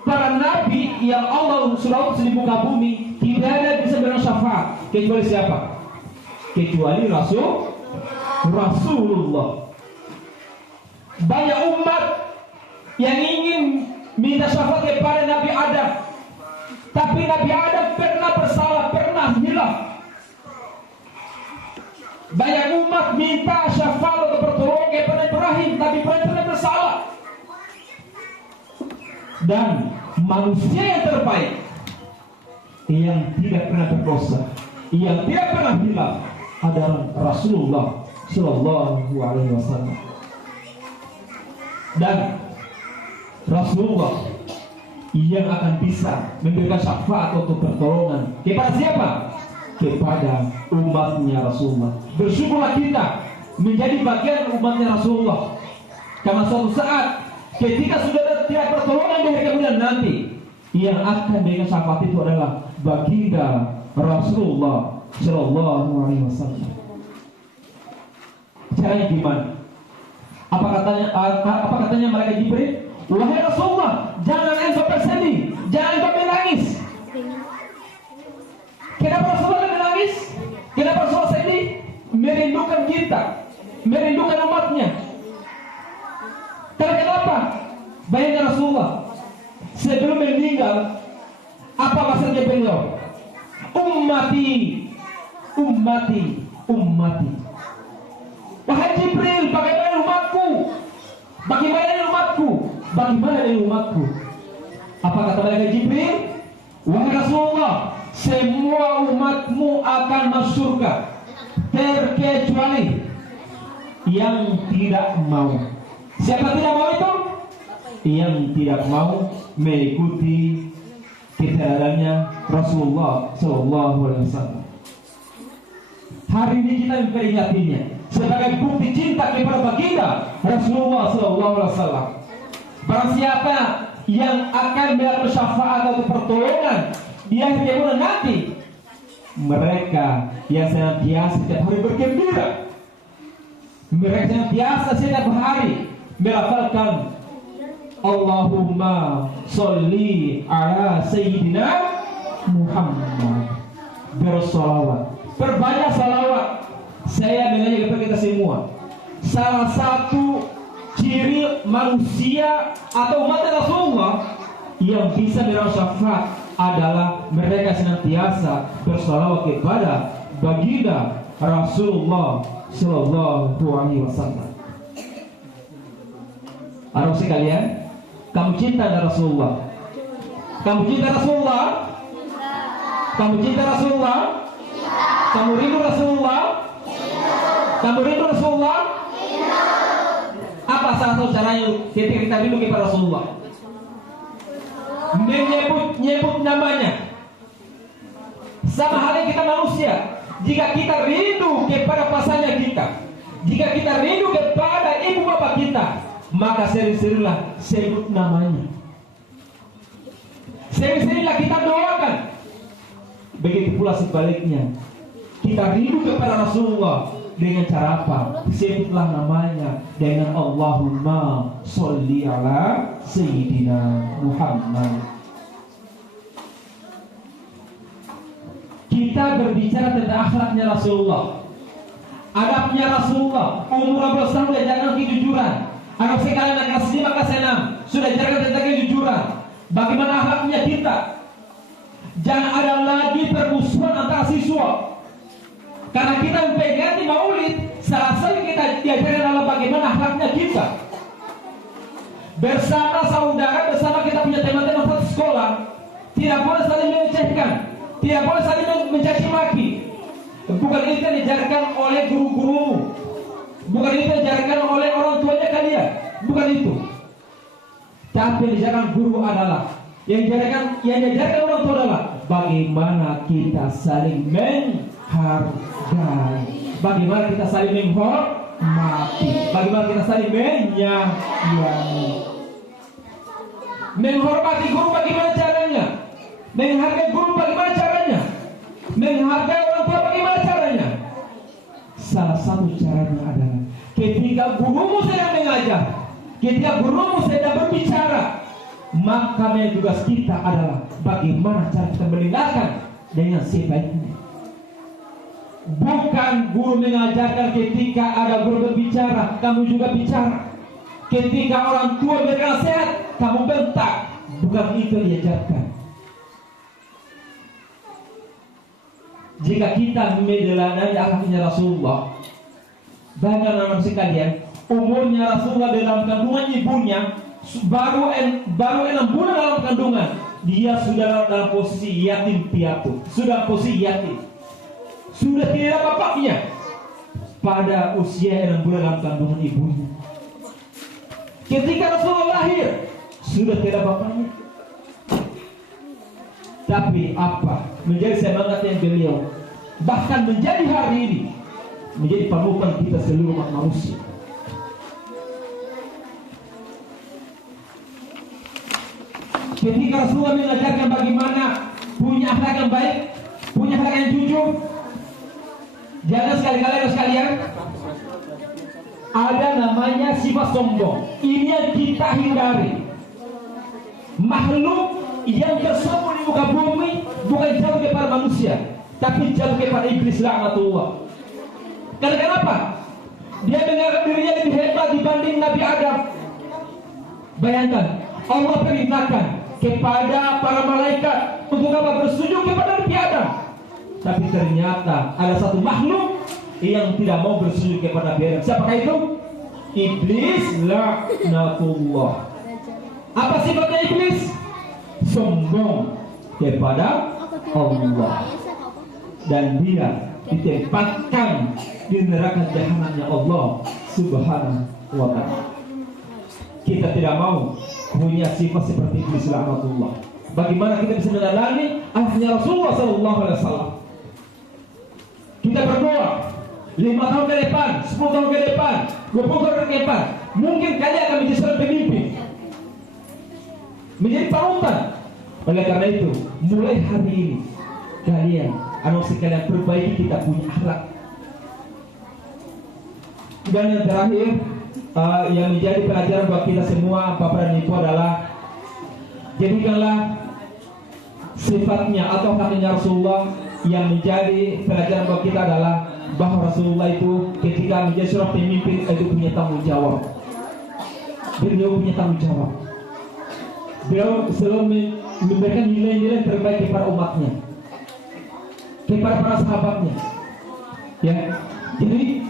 para nabi yang Allah sudah utus di muka bumi tidak ada yang bisa berikan syafaat kecuali siapa? Kecuali Rasulullah. Banyak umat yang ingin minta syafaat kepada Nabi Adam, tapi Nabi Adam pernah bersalah, pernah hilaf. Banyak umat minta syafaat atau pertolongan kepada Ibrahim, tapi Ibrahim pernah bersalah. Dan manusia yang terbaik, yang tidak pernah berdosa, yang tidak pernah hilaf adalah Rasulullah Shallallahu Alaihi Wasallam. Dan Rasulullah yang akan bisa memberikan syafaat atau pertolongan kepada siapa? Kepada umatnya Rasulullah. Bersyukurlah kita menjadi bagian umatnya Rasulullah, karena suatu saat ketika sudah tidak pertolongan dari kemudian nanti, yang akan memberikan syafaat itu adalah baginda Rasulullah Shallallahu Alaihi Wasallam. Caranya gimana? Apa katanya mereka Jibril? Wahai Rasulullah, jangan engkau bersedih, jangan engkau menangis. Kenapa Rasulullah menangis? Kenapa Rasulullah sedih? Merindukan kita, merindukan umatnya. Karena kenapa? Bayangkan Rasulullah sebelum meninggal, apa maksudnya beliau? Ummati, ummati, ummati. Wahai Jibril, bagaimana umatku? Bagaimana dengan umatku? Bagaimana dengan umatku? Apa kata mereka Jibril? Wahai Rasulullah, semua umatmu akan masuk surga, terkecuali yang tidak mau. Siapa tidak mau itu? Yang tidak mau mengikuti keteladaannya Rasulullah Sallallahu Alaihi Wasallam. Hari ini kita memperingatinya sebagai bukti cinta kepada baginda Rasulullah Sallallahu Alaihi Wasallam. Barang siapa yang akan melakukan syafaat atau pertolongan di akhir zaman nanti, mereka yang senantiasa setiap hari bergembira, mereka yang biasa setiap hari melafalkan Allahumma sholli ala Sayyidina Muhammad, bersolawat, perbanyak salawat. Saya mengajak kepada kita semua, salah satu ciri manusia atau umat Rasulullah yang bisa meraih syafaat adalah mereka senantiasa bersalawat kepada baginda Rasulullah Sallallahu Alaihi Wasallam. Harus sekalian, kamu cinta dengan Rasulullah? Kamu cinta Rasulullah? Kamu cinta Rasulullah? Kamu rindu Rasulullah? Kamu rindu Rasulullah? Apa salah satu caranya ketika kita rindu kepada Rasulullah? Menyebut namanya. Sama halnya kita manusia. Jika kita rindu kepada pasangan kita, jika kita rindu kepada ibu bapak kita, maka sering-seringlah sebut namanya. Sering-seringlah kita doakan. Begitu pula sebaliknya, kita rindu kepada Rasulullah dengan cara apa? Sebutlah namanya dengan Allahumma sholli ala Sayyidina Muhammad. Kita berbicara tentang akhlaknya Rasulullah, adabnya Rasulullah. Umur 12 tahun diajarkan kejujuran. Anak sekalian kelas 5 kelas 6 sudah diajarkan tentang kejujuran. Bagaimana akhlaknya kita? Jangan ada lagi permusuhan antara siswa. Karena kita memperingati Maulid, salah satu kita diajarkan adalah bagaimana akhlaknya kita. Bersama saudara, bersama kita punya teman-teman satu sekolah, tidak boleh saling melecehkan, tidak boleh saling mencaci maki. Bukan itu yang diajarkan oleh guru-gurumu, bukan itu yang diajarkan oleh orang tuanya kalian, bukan itu. Tapi yang diajarkan guru adalah, yang diajarkan orang tua adalah bagaimana kita saling menghargai, bagaimana kita saling menghormati, bagaimana kita saling menyayangi. Menghormati guru bagaimana caranya? Menghargai guru bagaimana caranya? Menghargai orang tua bagaimana caranya? Salah satu caranya adalah ketika gurumu sedang mengajar, ketika gurumu sedang berbicara, maka tugas kita adalah bagaimana cara kita mendengarkan dengan sebaiknya. Bukan guru mengajarkan ketika ada guru berbicara, kamu juga bicara. Ketika orang tua memberikan nasihat, kamu bentak. Bukan itu yang diajarkan. Jika kita meneladani akhlaknya Rasulullah, banyak anak sekalian, umurnya Rasulullah dalam kandungan ibunya baru 6 bulan dalam kandungan, dia sudah dalam posisi yatim piatu, sudah posisi yatim, sudah tidak ada bapaknya pada usia 6 bulan dalam kandungan ibunya. Ketika Rasulullah lahir, sudah tidak ada bapaknya. Tapi apa menjadi semangat yang beliau, bahkan menjadi hari ini menjadi panutan kita seluruh umat manusia. Ketika Rasulullah mengajarkan bagaimana punya akhlak yang baik, punya akhlak yang jujur, jangan sekalian ada namanya sifat sombong. Ini yang kita hindari. Makhluk yang bersombong di muka bumi bukan jauh kepada manusia, tapi jauh kepada iblis laknatullah. Karena kenapa? Dia menganggap dirinya lebih hebat dibanding Nabi Adam. Bayangkan, Allah perintahkan kepada para malaikat untuk apa? Bersujud kepada Nabi Adam. Tapi ternyata ada satu makhluk yang tidak mau bersujud kepada Nabi Adam. Siapakah itu? Iblis laknatullah. Apa sifatnya iblis? Sombong kepada Allah, dan dia ditempatkan di neraka jahanamnya Allah Subhanahu wa ta'ala. Kita tidak mau punya sifat seperti iblis laknatullah. Bagaimana kita bisa meneladani akhlaknya Rasulullah sallallahu alaihi wasallam? Kita berdoa 5 tahun ke depan, 10 tahun ke depan, 20 tahun ke depan, mungkin kalian akan menjadi seorang pemimpin, menjadi panutan. Oleh karena itu, mulai hari ini kalian, anak sekalian, perbaiki kita punya akhlak. Dan yang terakhir, yang menjadi pelajaran buat kita semua, Bapak dan Ibu, adalah jadikanlah sifatnya atau haknya Rasulullah yang menjadi pelajaran buat kita adalah bahwa Rasulullah itu ketika menjadi seorang pemimpin itu punya tanggung jawab. Beliau punya tanggung jawab. Beliau selalu memberikan nilai-nilai terbaik kepada umatnya, kepada para sahabatnya. Ya, jadi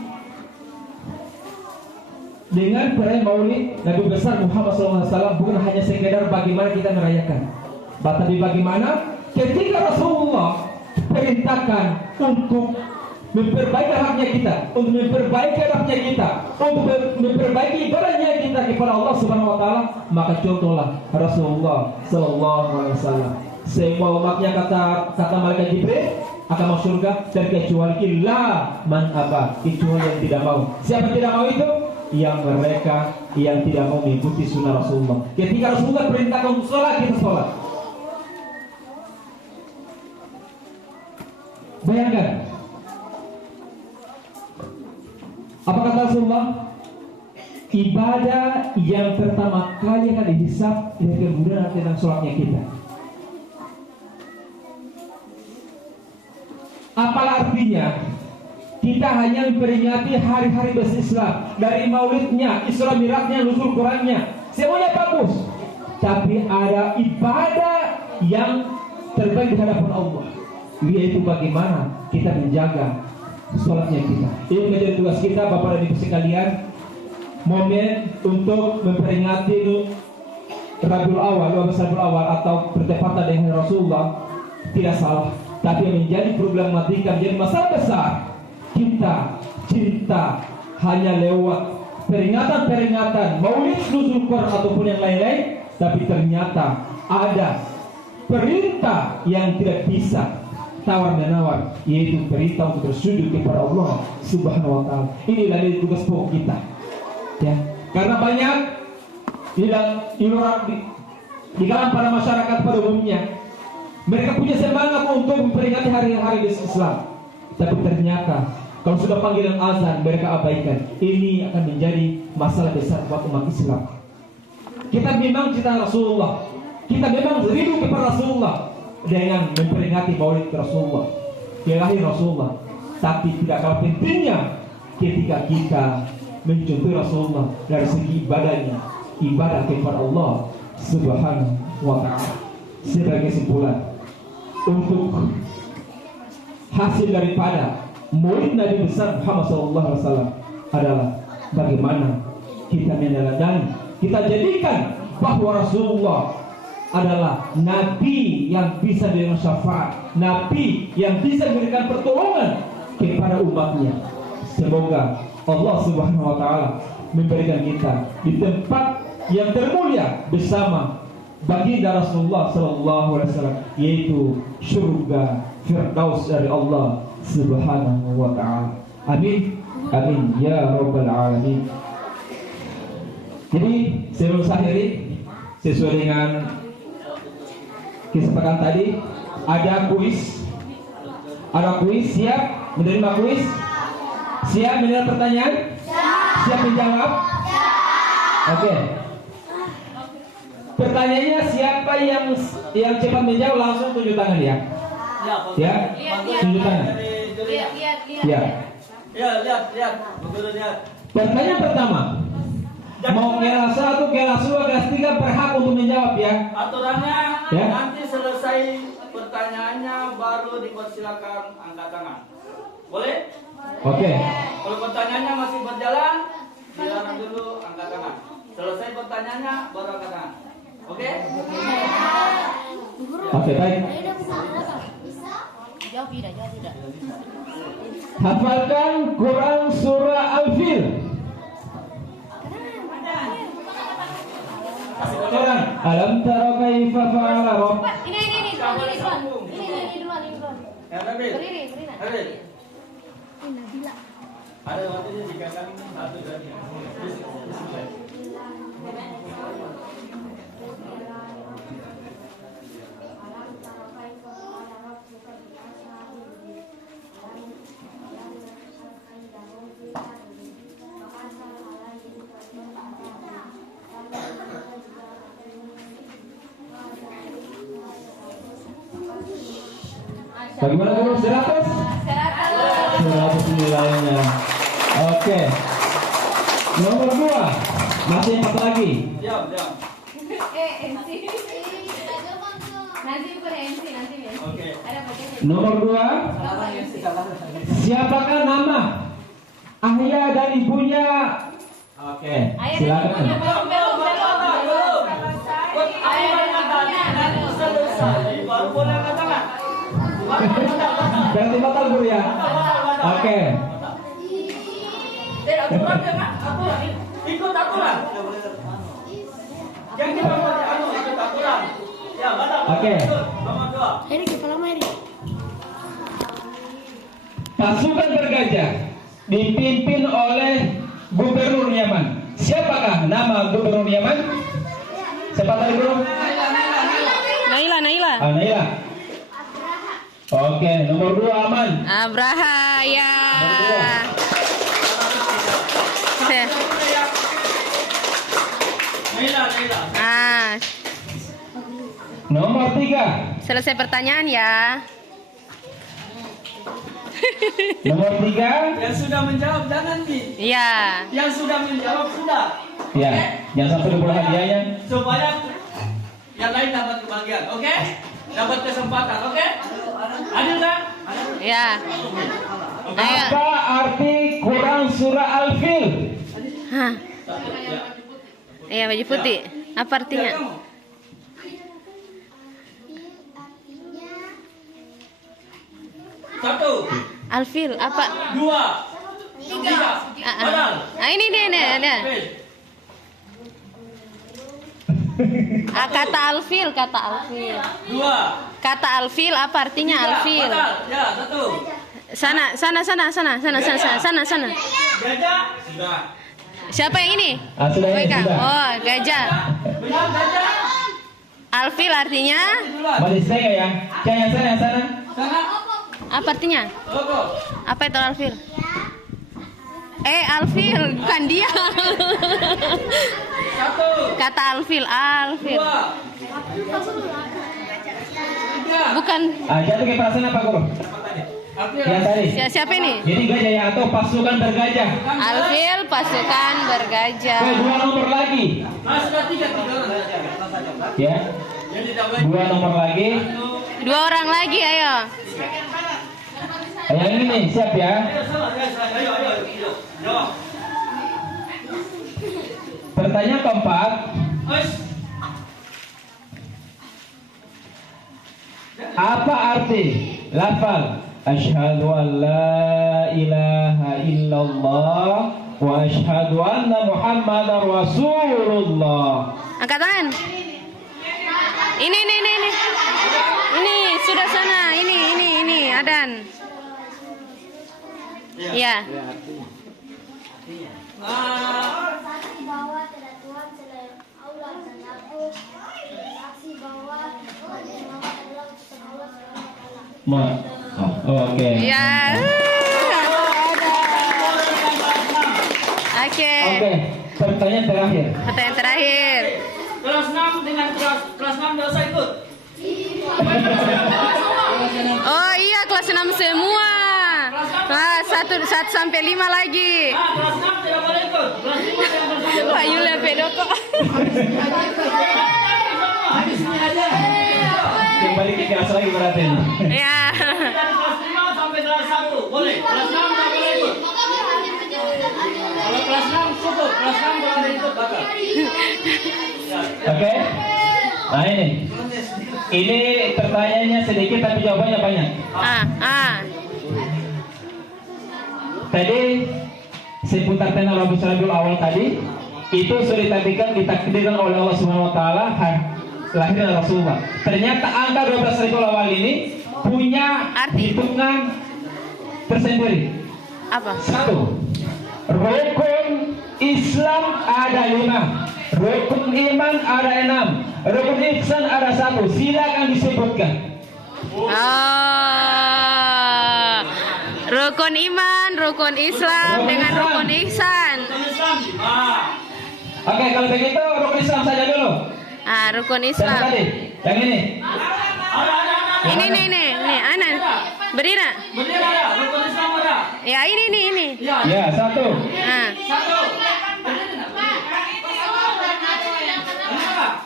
dengan perayaan Maulid Nabi besar Muhammad SAW bukan hanya sekedar bagaimana kita merayakan, tapi bagaimana ketika Rasulullah perintahkan untuk memperbaiki haknya kita, untuk memperbaiki adabnya kita, untuk memperbaiki ibadahnya kita kepada Allah Subhanahu wa taala, maka contohlah Rasulullah sallallahu alaihi wasallam. Semua umatnya kata malaikat Jibril akan masuk surga, terkecuali illa man aba, kecuali yang tidak mau. Siapa yang tidak mau itu? yang mereka yang tidak mau mengikuti sunnah Rasulullah. Ketika Rasulullah perintahkan untuk sholat, kita sholat. Bayangkan, apa kata Rasulullah? Ibadah yang pertama kali akan dihisab, yang kemudian tentang sholatnya kita. Apa artinya? Kita hanya memperingati hari-hari berislam, dari maulidnya, Isra Mi'rajnya, nuzul Qurannya, semuanya bagus. Tapi ada ibadah yang terbaik di hadapan Allah, yaitu bagaimana kita menjaga sholatnya kita. Ini menjadi tugas kita, Bapak dan Ibu sekalian. Momen untuk memperingati Rabiul Awal, 12 Rabiul Awal atau bertepatan dengan Rasulullah tidak salah. Tapi yang menjadi problematika, menjadi masalah besar, kita cinta hanya lewat peringatan-peringatan maulid, nuzul Quran ataupun yang lain-lain, tapi ternyata ada perintah yang tidak bisa tawar-menawar, yaitu perintah untuk bersujud kepada Allah Subhanahu wa taala. Inilah tugas pokok kita. Ya, karena banyak di kalangan para masyarakat pada umumnya, mereka punya semangat untuk memperingati hari-hari Islam, tapi ternyata kalau sudah panggilan azan mereka abaikan. Ini akan menjadi masalah besar buat umat Islam. Kita memang cinta Rasulullah, kita memang rindu kepada Rasulullah dengan memperingati maulid Rasulullah, kelahiran Rasulullah. Tapi tidak kalah pentingnya ketika kita mencontohi Rasulullah dari segi ibadahnya, ibadah kepada Allah Subhanahu wa ta'ala. Sebagai kesimpulan, untuk hasil daripada maulid Nabi besar Muhammad SAW adalah bagaimana kita meneladani, kita jadikan bahwa Rasulullah adalah Nabi yang bisa memberikan syafaat, Nabi yang bisa memberikan pertolongan kepada umatnya. Semoga Allah Subhanahu wa ta'ala memberikan kita di tempat yang termulia bersama baginda Rasulullah sallallahu alaihi wasallam, yaitu surga Firdaus dari Allah Subhanahu wa ta'ala. Amin. Amin ya rabbal alamin. Jadi sebelum saya akhiri, sesuai dengan kesepakatan tadi, ada kuis. Ada kuis, siap menerima kuis? Siap mendengar pertanyaan? Siap menjawab? Oke. Pertanyaannya, siapa yang cepat menjawab langsung tunjuk tangan ya. Ya, tunjuk tangan. Ya. Lihat. Betul lihat. Pertanyaan pertama. Mau kelas 1, kelas 2, kelas 3 berhak untuk menjawab ya. Aturannya Ya. nanti selesai pertanyaannya baru dipersilakan angkat tangan. Boleh? Oke. Kalau pertanyaannya masih berjalan, silakan dulu angkat tangan. Selesai pertanyaannya baru angkat tangan. Oke? Oke, baik. Jawab tidak. Hafalkan Quran surah Al-Fil. Quran. Alam tara kaifa fa'ala rabb. Ini duluan. Ya, Nabil. Berdiri. Nabil. Ada waktunya jika kan satu dari. Bagaimana dulu? 100? 100 nilainya. Oke. Nomor 2. Masih 4 lagi. Diam. MC. Nanti bukan MC nanti ya. Oke. Ada bagian. Nomor 2. Siapakah nama ayah dan ibunya? Oke. Silakan. Belum. Ayah dan ibunya nanti selesai baru boleh angkat tangan. Berarti batal guru ya? Oke. Aturan. Ikut aturan. Yang kita ikut aturan. Ya, batal. Oke. Nomor 2. Pasukan bergajah dipimpin oleh Gubernur Yaman. Siapakah nama Gubernur Yaman? Siapa tadi bro? Naila, Naila. Naila. Oke, nomor 2 aman. Abraha ya. Ah, Nomor 3. selesai pertanyaan ya. Nomor 3. Yang sudah menjawab jangan nih. Iya. Yang sudah menjawab sudah. Ya, yang 1 dipulih hadiahnya. Supaya yang lain dapat kebagian, oke? Dapat kesempatan, oke? Adil kan? Ya. Ayo. Apa arti Quran surah Al-Fil? Hah. Iya, baju putih. Apa artinya? Satu, Alfil apa? 2, 3. Badal. Ini dia. Kata alfil, kata alfil. 2. Kata alfil apa artinya alfil? Badal. Ya, 1. Sana. Gajah. Sudah. Siapa yang ini? Sudah ini, Weka. sudah. Oh, gajah. Benar gajah. Alfil artinya Masih saya ya? Yang sana. Sana. apa artinya? Logo. Apa itu alfil? Alfil, bukan dia. 1, Kata alfil, 2, alfil. 3. Bukan. Jatuh ke perasaan apa guru? Yang tadi. Siapa ini? Jadi gajah ya atau pasukan bergajah. Alfil, pasukan bergajah. Oke, 2 nomor lagi. Sudah 3 orang. Ya. Jadi tidak boleh. 2 nomor lagi. 2 orang lagi, ayo. Yang ini nih, siap ya. Ayo. Jawab. Pertanyaan keempat. Apa arti lafal asyhadu an la ilaha illallah wa asyhadu anna muhammadar rasulullah? Angkat tangan. Ini. Ini sudah sana. Ini Adan. Ya. Saksi bahwa tidak Tuhan selain Allah dan aku saksi bahwa Muhammad adalah utusan Allah SWT. Oke. Ya. Oke. Oke, pertanyaan terakhir. Pertanyaan terakhir. Kelas 6 dengan kelas 6 dosa ikut. Oh iya, kelas 6 semua. Kelas 1 sampai 5 lagi. Kelas 6 tidak boleh ikut. Kelas 5 tidak boleh ikut. Pak Yule pedoko. Di sini aja. Kembali ke kelas lagi berarti. Ya. Dari kelas 5 sampai kelas 1 boleh. Kelas 6 tidak boleh ikut. Kalau kelas 6 cukup. Kelas 6 kalau ada ikut bakal. Oke. Nah ini. Ini pertanyaannya sedikit tapi jawabannya banyak. Tadi seputar tema Rabiul Awal tadi itu sudah ditakdirkan oleh Allah Subhanahu wa taala lahirnya Rasulullah. Ternyata angka 12 Rabiul Awal ini punya hitungan tersendiri. Apa? 1. Rukun Islam ada 5, rukun iman ada 6, rukun ihsan ada 1. Silakan disebutkan. Rukun iman, rukun Islam dengan rukun ihsan. Oke, kalau begitu rukun Islam saja dulu. Rukun Yang Islam. tadi, yang ini. Ini, Anan. Berdiri. Berdiri ada. Rukun Islam ada. Ya, ini. Ya, 1. Satu.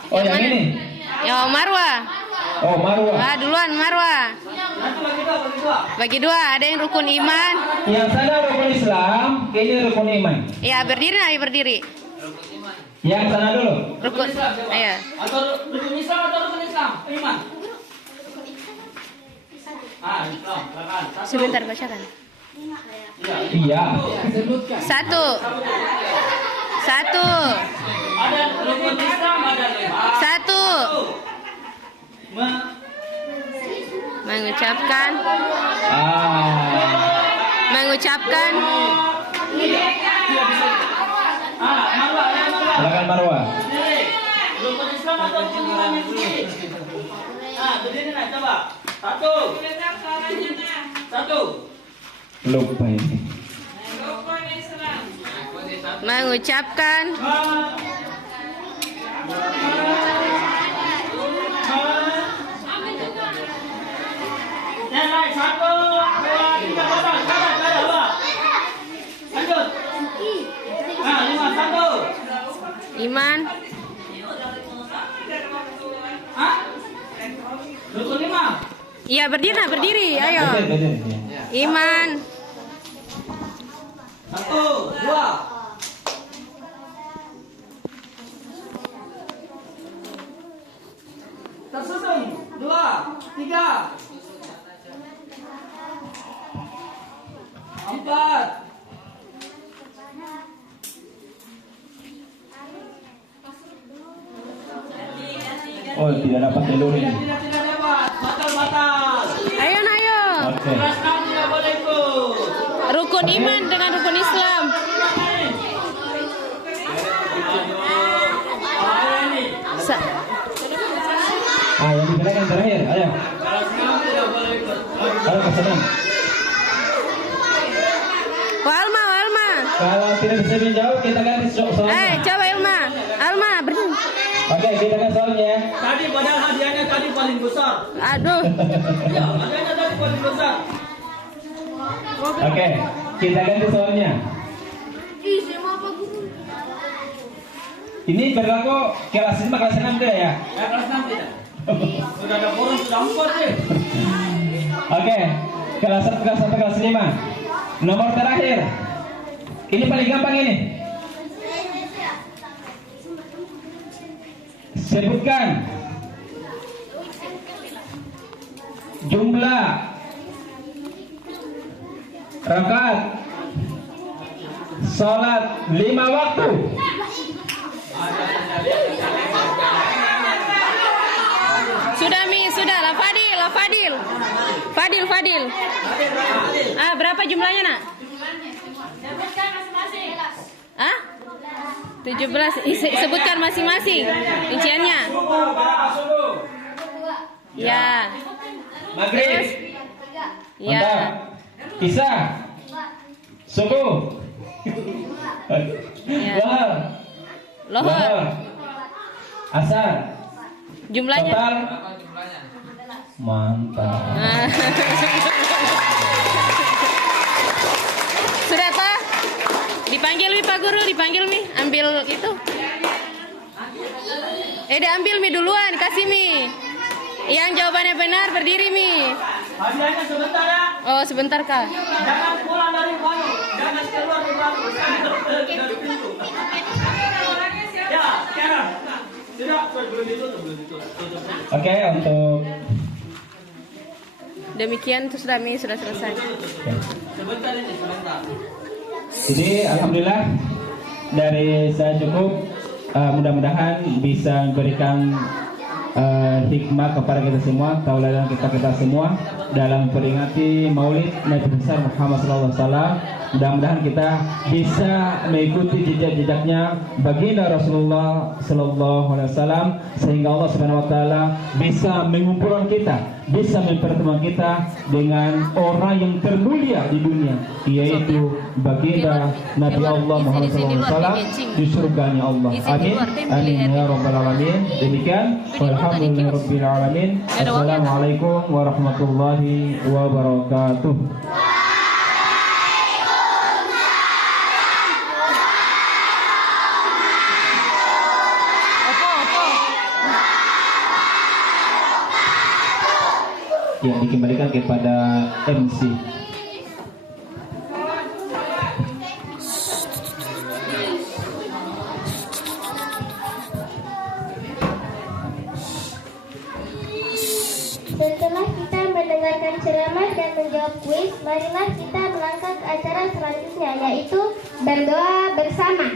Oh, yang ini. Ya, Marwa. Oh, Marwah. Duluan Marwa. Nanti bagi dua. Bagi 2, ada yang rukun iman. Yang sana rukun Islam, ini rukun iman. Ya, berdiri. Yang sana dulu. Rukun. Ayo. Atau rukun Islam atau rukun Islam? Iman. Islam. Silakan. Sebentar bacakan. Iya. 1. Ada rukun Islam ada 5. 1. Mengucapkan. Marwah, ya Marwah. Silakan Marwah. Berdiri. Rukun Islam atau rukun iman yang berdiri? Berdiri nak coba. Satu. Lupa ini. Mengucapkan Yang lain 1, 2, 3, sabar. Lanjut. 5, 1. iman, Rukun 5. iya berdiri, ayo. Iman, 1, 2. Tersusun 2, 3, 4. Oh, tidak dapat jalur ini. Tidak dapat. Batal. ayo. Oke. Kelas 6 tidak boleh ikut. Rukun iman dengan rukun Islam. Sa- Yang diberikan yang terakhir. Ayo. Kelas 6 tidak boleh ikut. Ayo ke sana. Alma. Kalau tidak bisa menjawab, kita ganti soalnya. Coba Alma, berdiri. Oke, kita ganti soalnya. Tadi padahal hadiahnya tadi paling besar. Aduh. Ya, hadiahnya tadi paling besar. Oke, kita ganti soalnya. Ini berlaku kelas 5, kelas 6 tidak ya? Kelas 6 tidak. Sudah ada forum, sudah 4 deh. Oke, kelas 1, kelas 1, kelas 5. Nomor terakhir. Ini paling gampang ini. Sebutkan jumlah rakaat salat 5 waktu. Sudah lah Fadil. Berapa jumlahnya, Nak? 17. Sebutkan masing-masing rinciannya. Ya. Maghrib. Ya. Mantap. Isya. Subuh. Ya. Lohor. Asar. Jumlahnya. Total. Mantap. Sudah Pak? Dipanggil Mi Pak Guru, ambil itu. Diambil Mi duluan, kasih Mi. Yang jawabannya benar berdiri Mi. Hadiahnya sebentar ya. Oh, sebentar Kak. Jangan pulang dari bangku. Jangan keluar dari bangku. Dari pintu. Ya, sekarang. Sudah, belum ditutup. Oke, untuk Demikian itu sudah selesai. Sebentar. jadi alhamdulillah dari saya cukup. Mudah-mudahan bisa memberikan hikmah kepada kita semua, tauladan kita semua dalam memperingati Maulid Nabi besar Muhammad SAW. Mudah-mudahan kita bisa mengikuti jejak-jejaknya baginda Rasulullah SAW, sehingga Allah Subhanahu Wa Taala bisa mengumpulkan kita, bisa mempertemukan kita dengan orang yang termulia di dunia, yaitu baginda Nabi Allah Muhammad SAW di surganya Allah. Amin. Amin ya rabbal alamin. Demikian. Walhamdulillahirabbil alamin. Assalamualaikum warahmatullahi wabarakatuh. Yang dikembalikan kepada MC. Setelah kita mendengarkan ceramah dan menjawab kuis, marilah kita melangkah ke acara selanjutnya, yaitu berdoa bersama.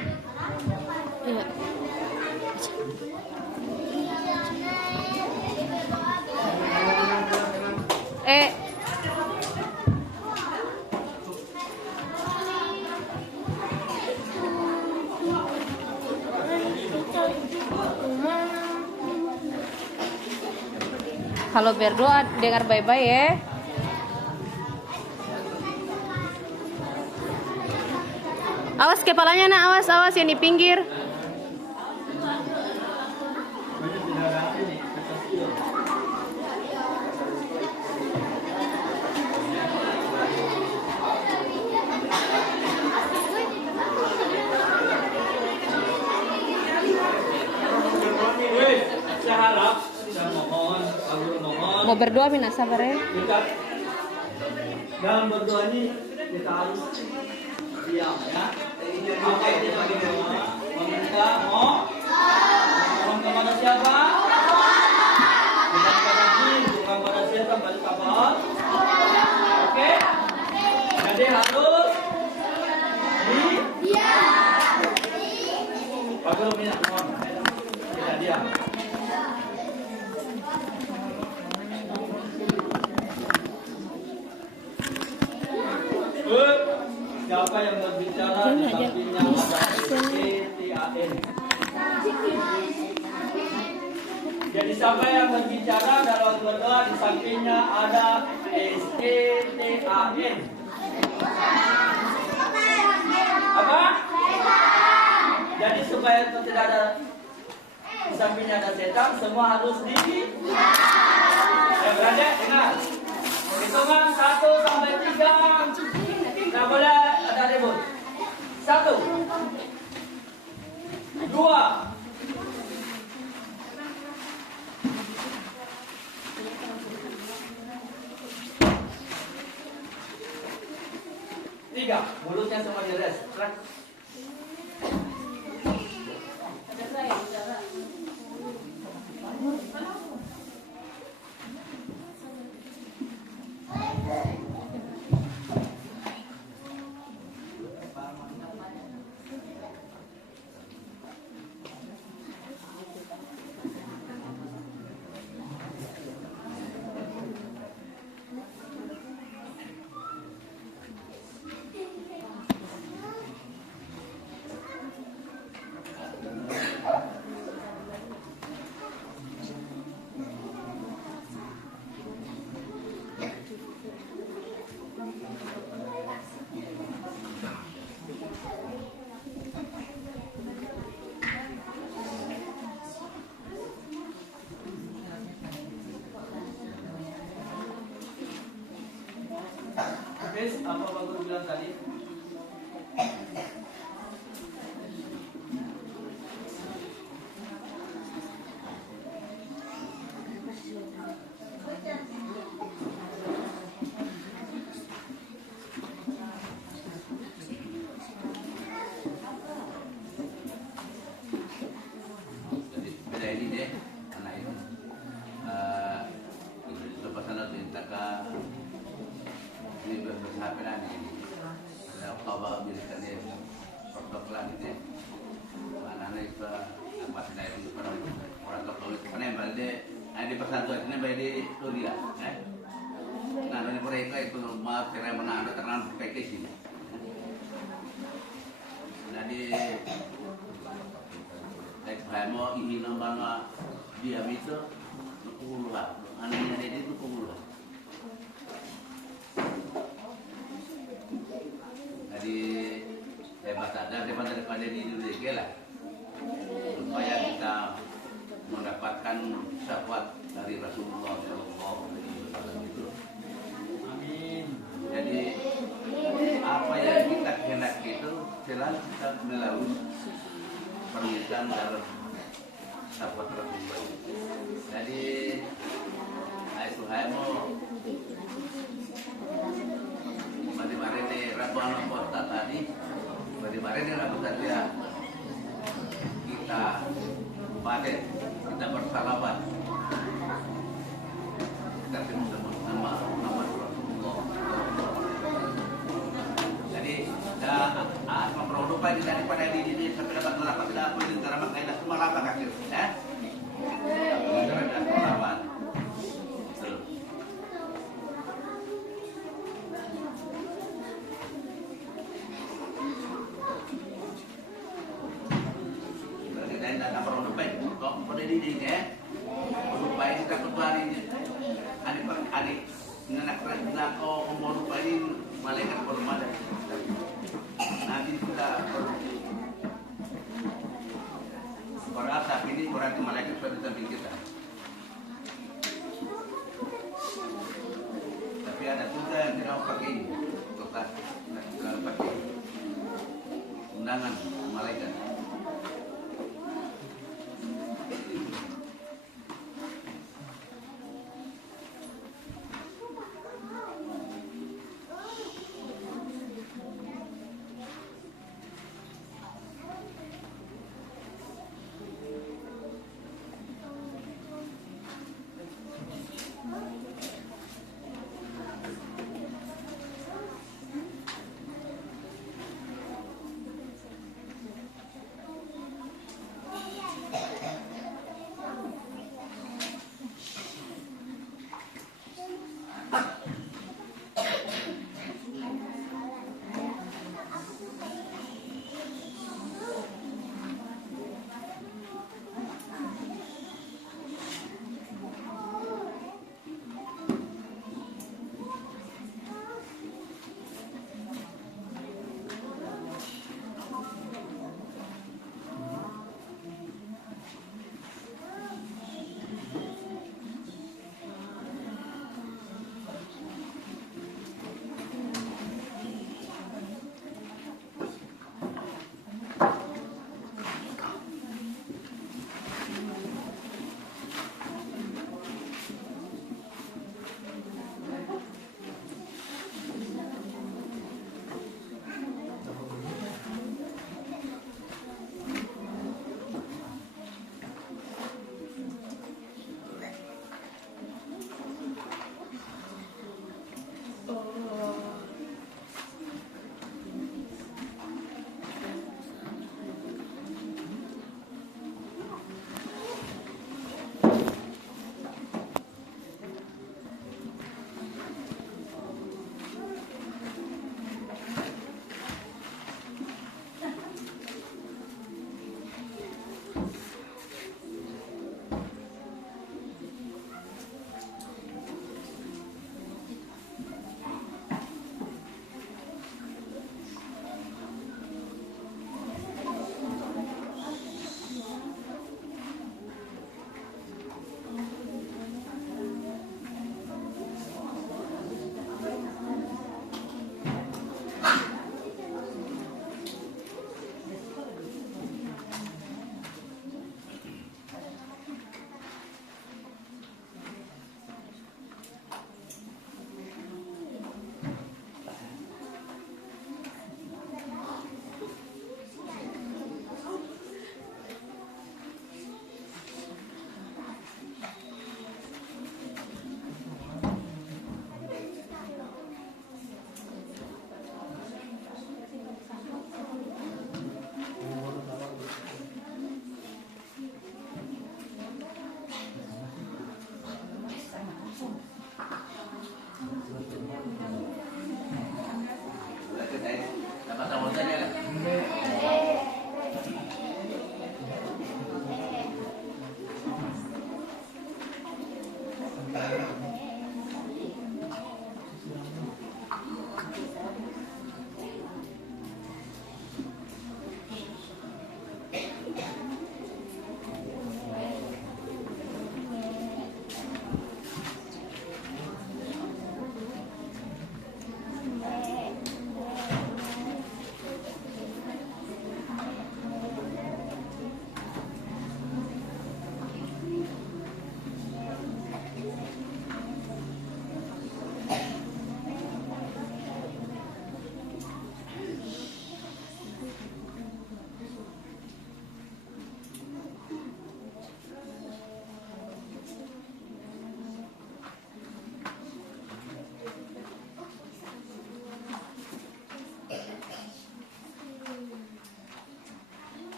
Kalau berdoa dengar baik-baik ya. Awas kepalanya nak, awas awas yang di pinggir. Saya harap, saya mohon, aku mohon. Mau berdoa Mina, sabar ya. Kita dalam berdoa ini kita harus diam ya. Apa yang kita berdoa? Meminta mohon kepada siapa? Bukan kepada jin, bukan kepada setan, balik kabar. Oke? Jadi harus diam. Pak Guru minta mohon. Kita diam. Siapa yang berbicara di sampingnya ada SKTAN. Jadi siapa yang berbicara dalam berdoa di sampingnya ada SKTAN. Apa? Jadi supaya itu tidak ada di sampingnya ada setan, semua harus di. Beradik, dengar. Hitungan 1 sampai 3. Tidak boleh ada ribut. 1, 2, 3. Mulutnya semua dires. Apa Pak Guru bilang tadi? Beda ini deh, anak itu lepas sana perintahkan ini bersahabat ini ada kabar berikan dia protokol ini mana itu apa sih itu orang lokal itu mana yang berada di persatuan ini berada di Korea, nah ini mereka itu mau cerai mana ada terang pakai sini, jadi saya mau ingin nambah dia itu kulah, anaknya dia itu kulah. Jadi hebat ada daripada di Indonesia lah, supaya kita mendapatkan syafaat dari Rasulullah SAW itu. Amin. Jadi apa yang kita kehendaki itu selalu kita melalui permintaan dalam syafaat Rasulullah. Jadi saya mau bagaimana ini Rabbana Kota tadi, bagaimana ini Rabbana dia kita pakai, kita bersalawat, kita sebut nama Rasulullah. Jadi produk baik daripada ini sampai dapat melapa tidak apa di antara makanya semua lapa kaki, ya. Kita bersalawat. Supaya kita kembali Nak mau lupain malaikat belum ada. Nanti kita berasap ini berarti malaikat sudah di samping kita. Tapi ada juga yang tidak pakai ini, tidak pakai undangan malaikat.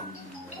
Bismillahirrahmanirrahim.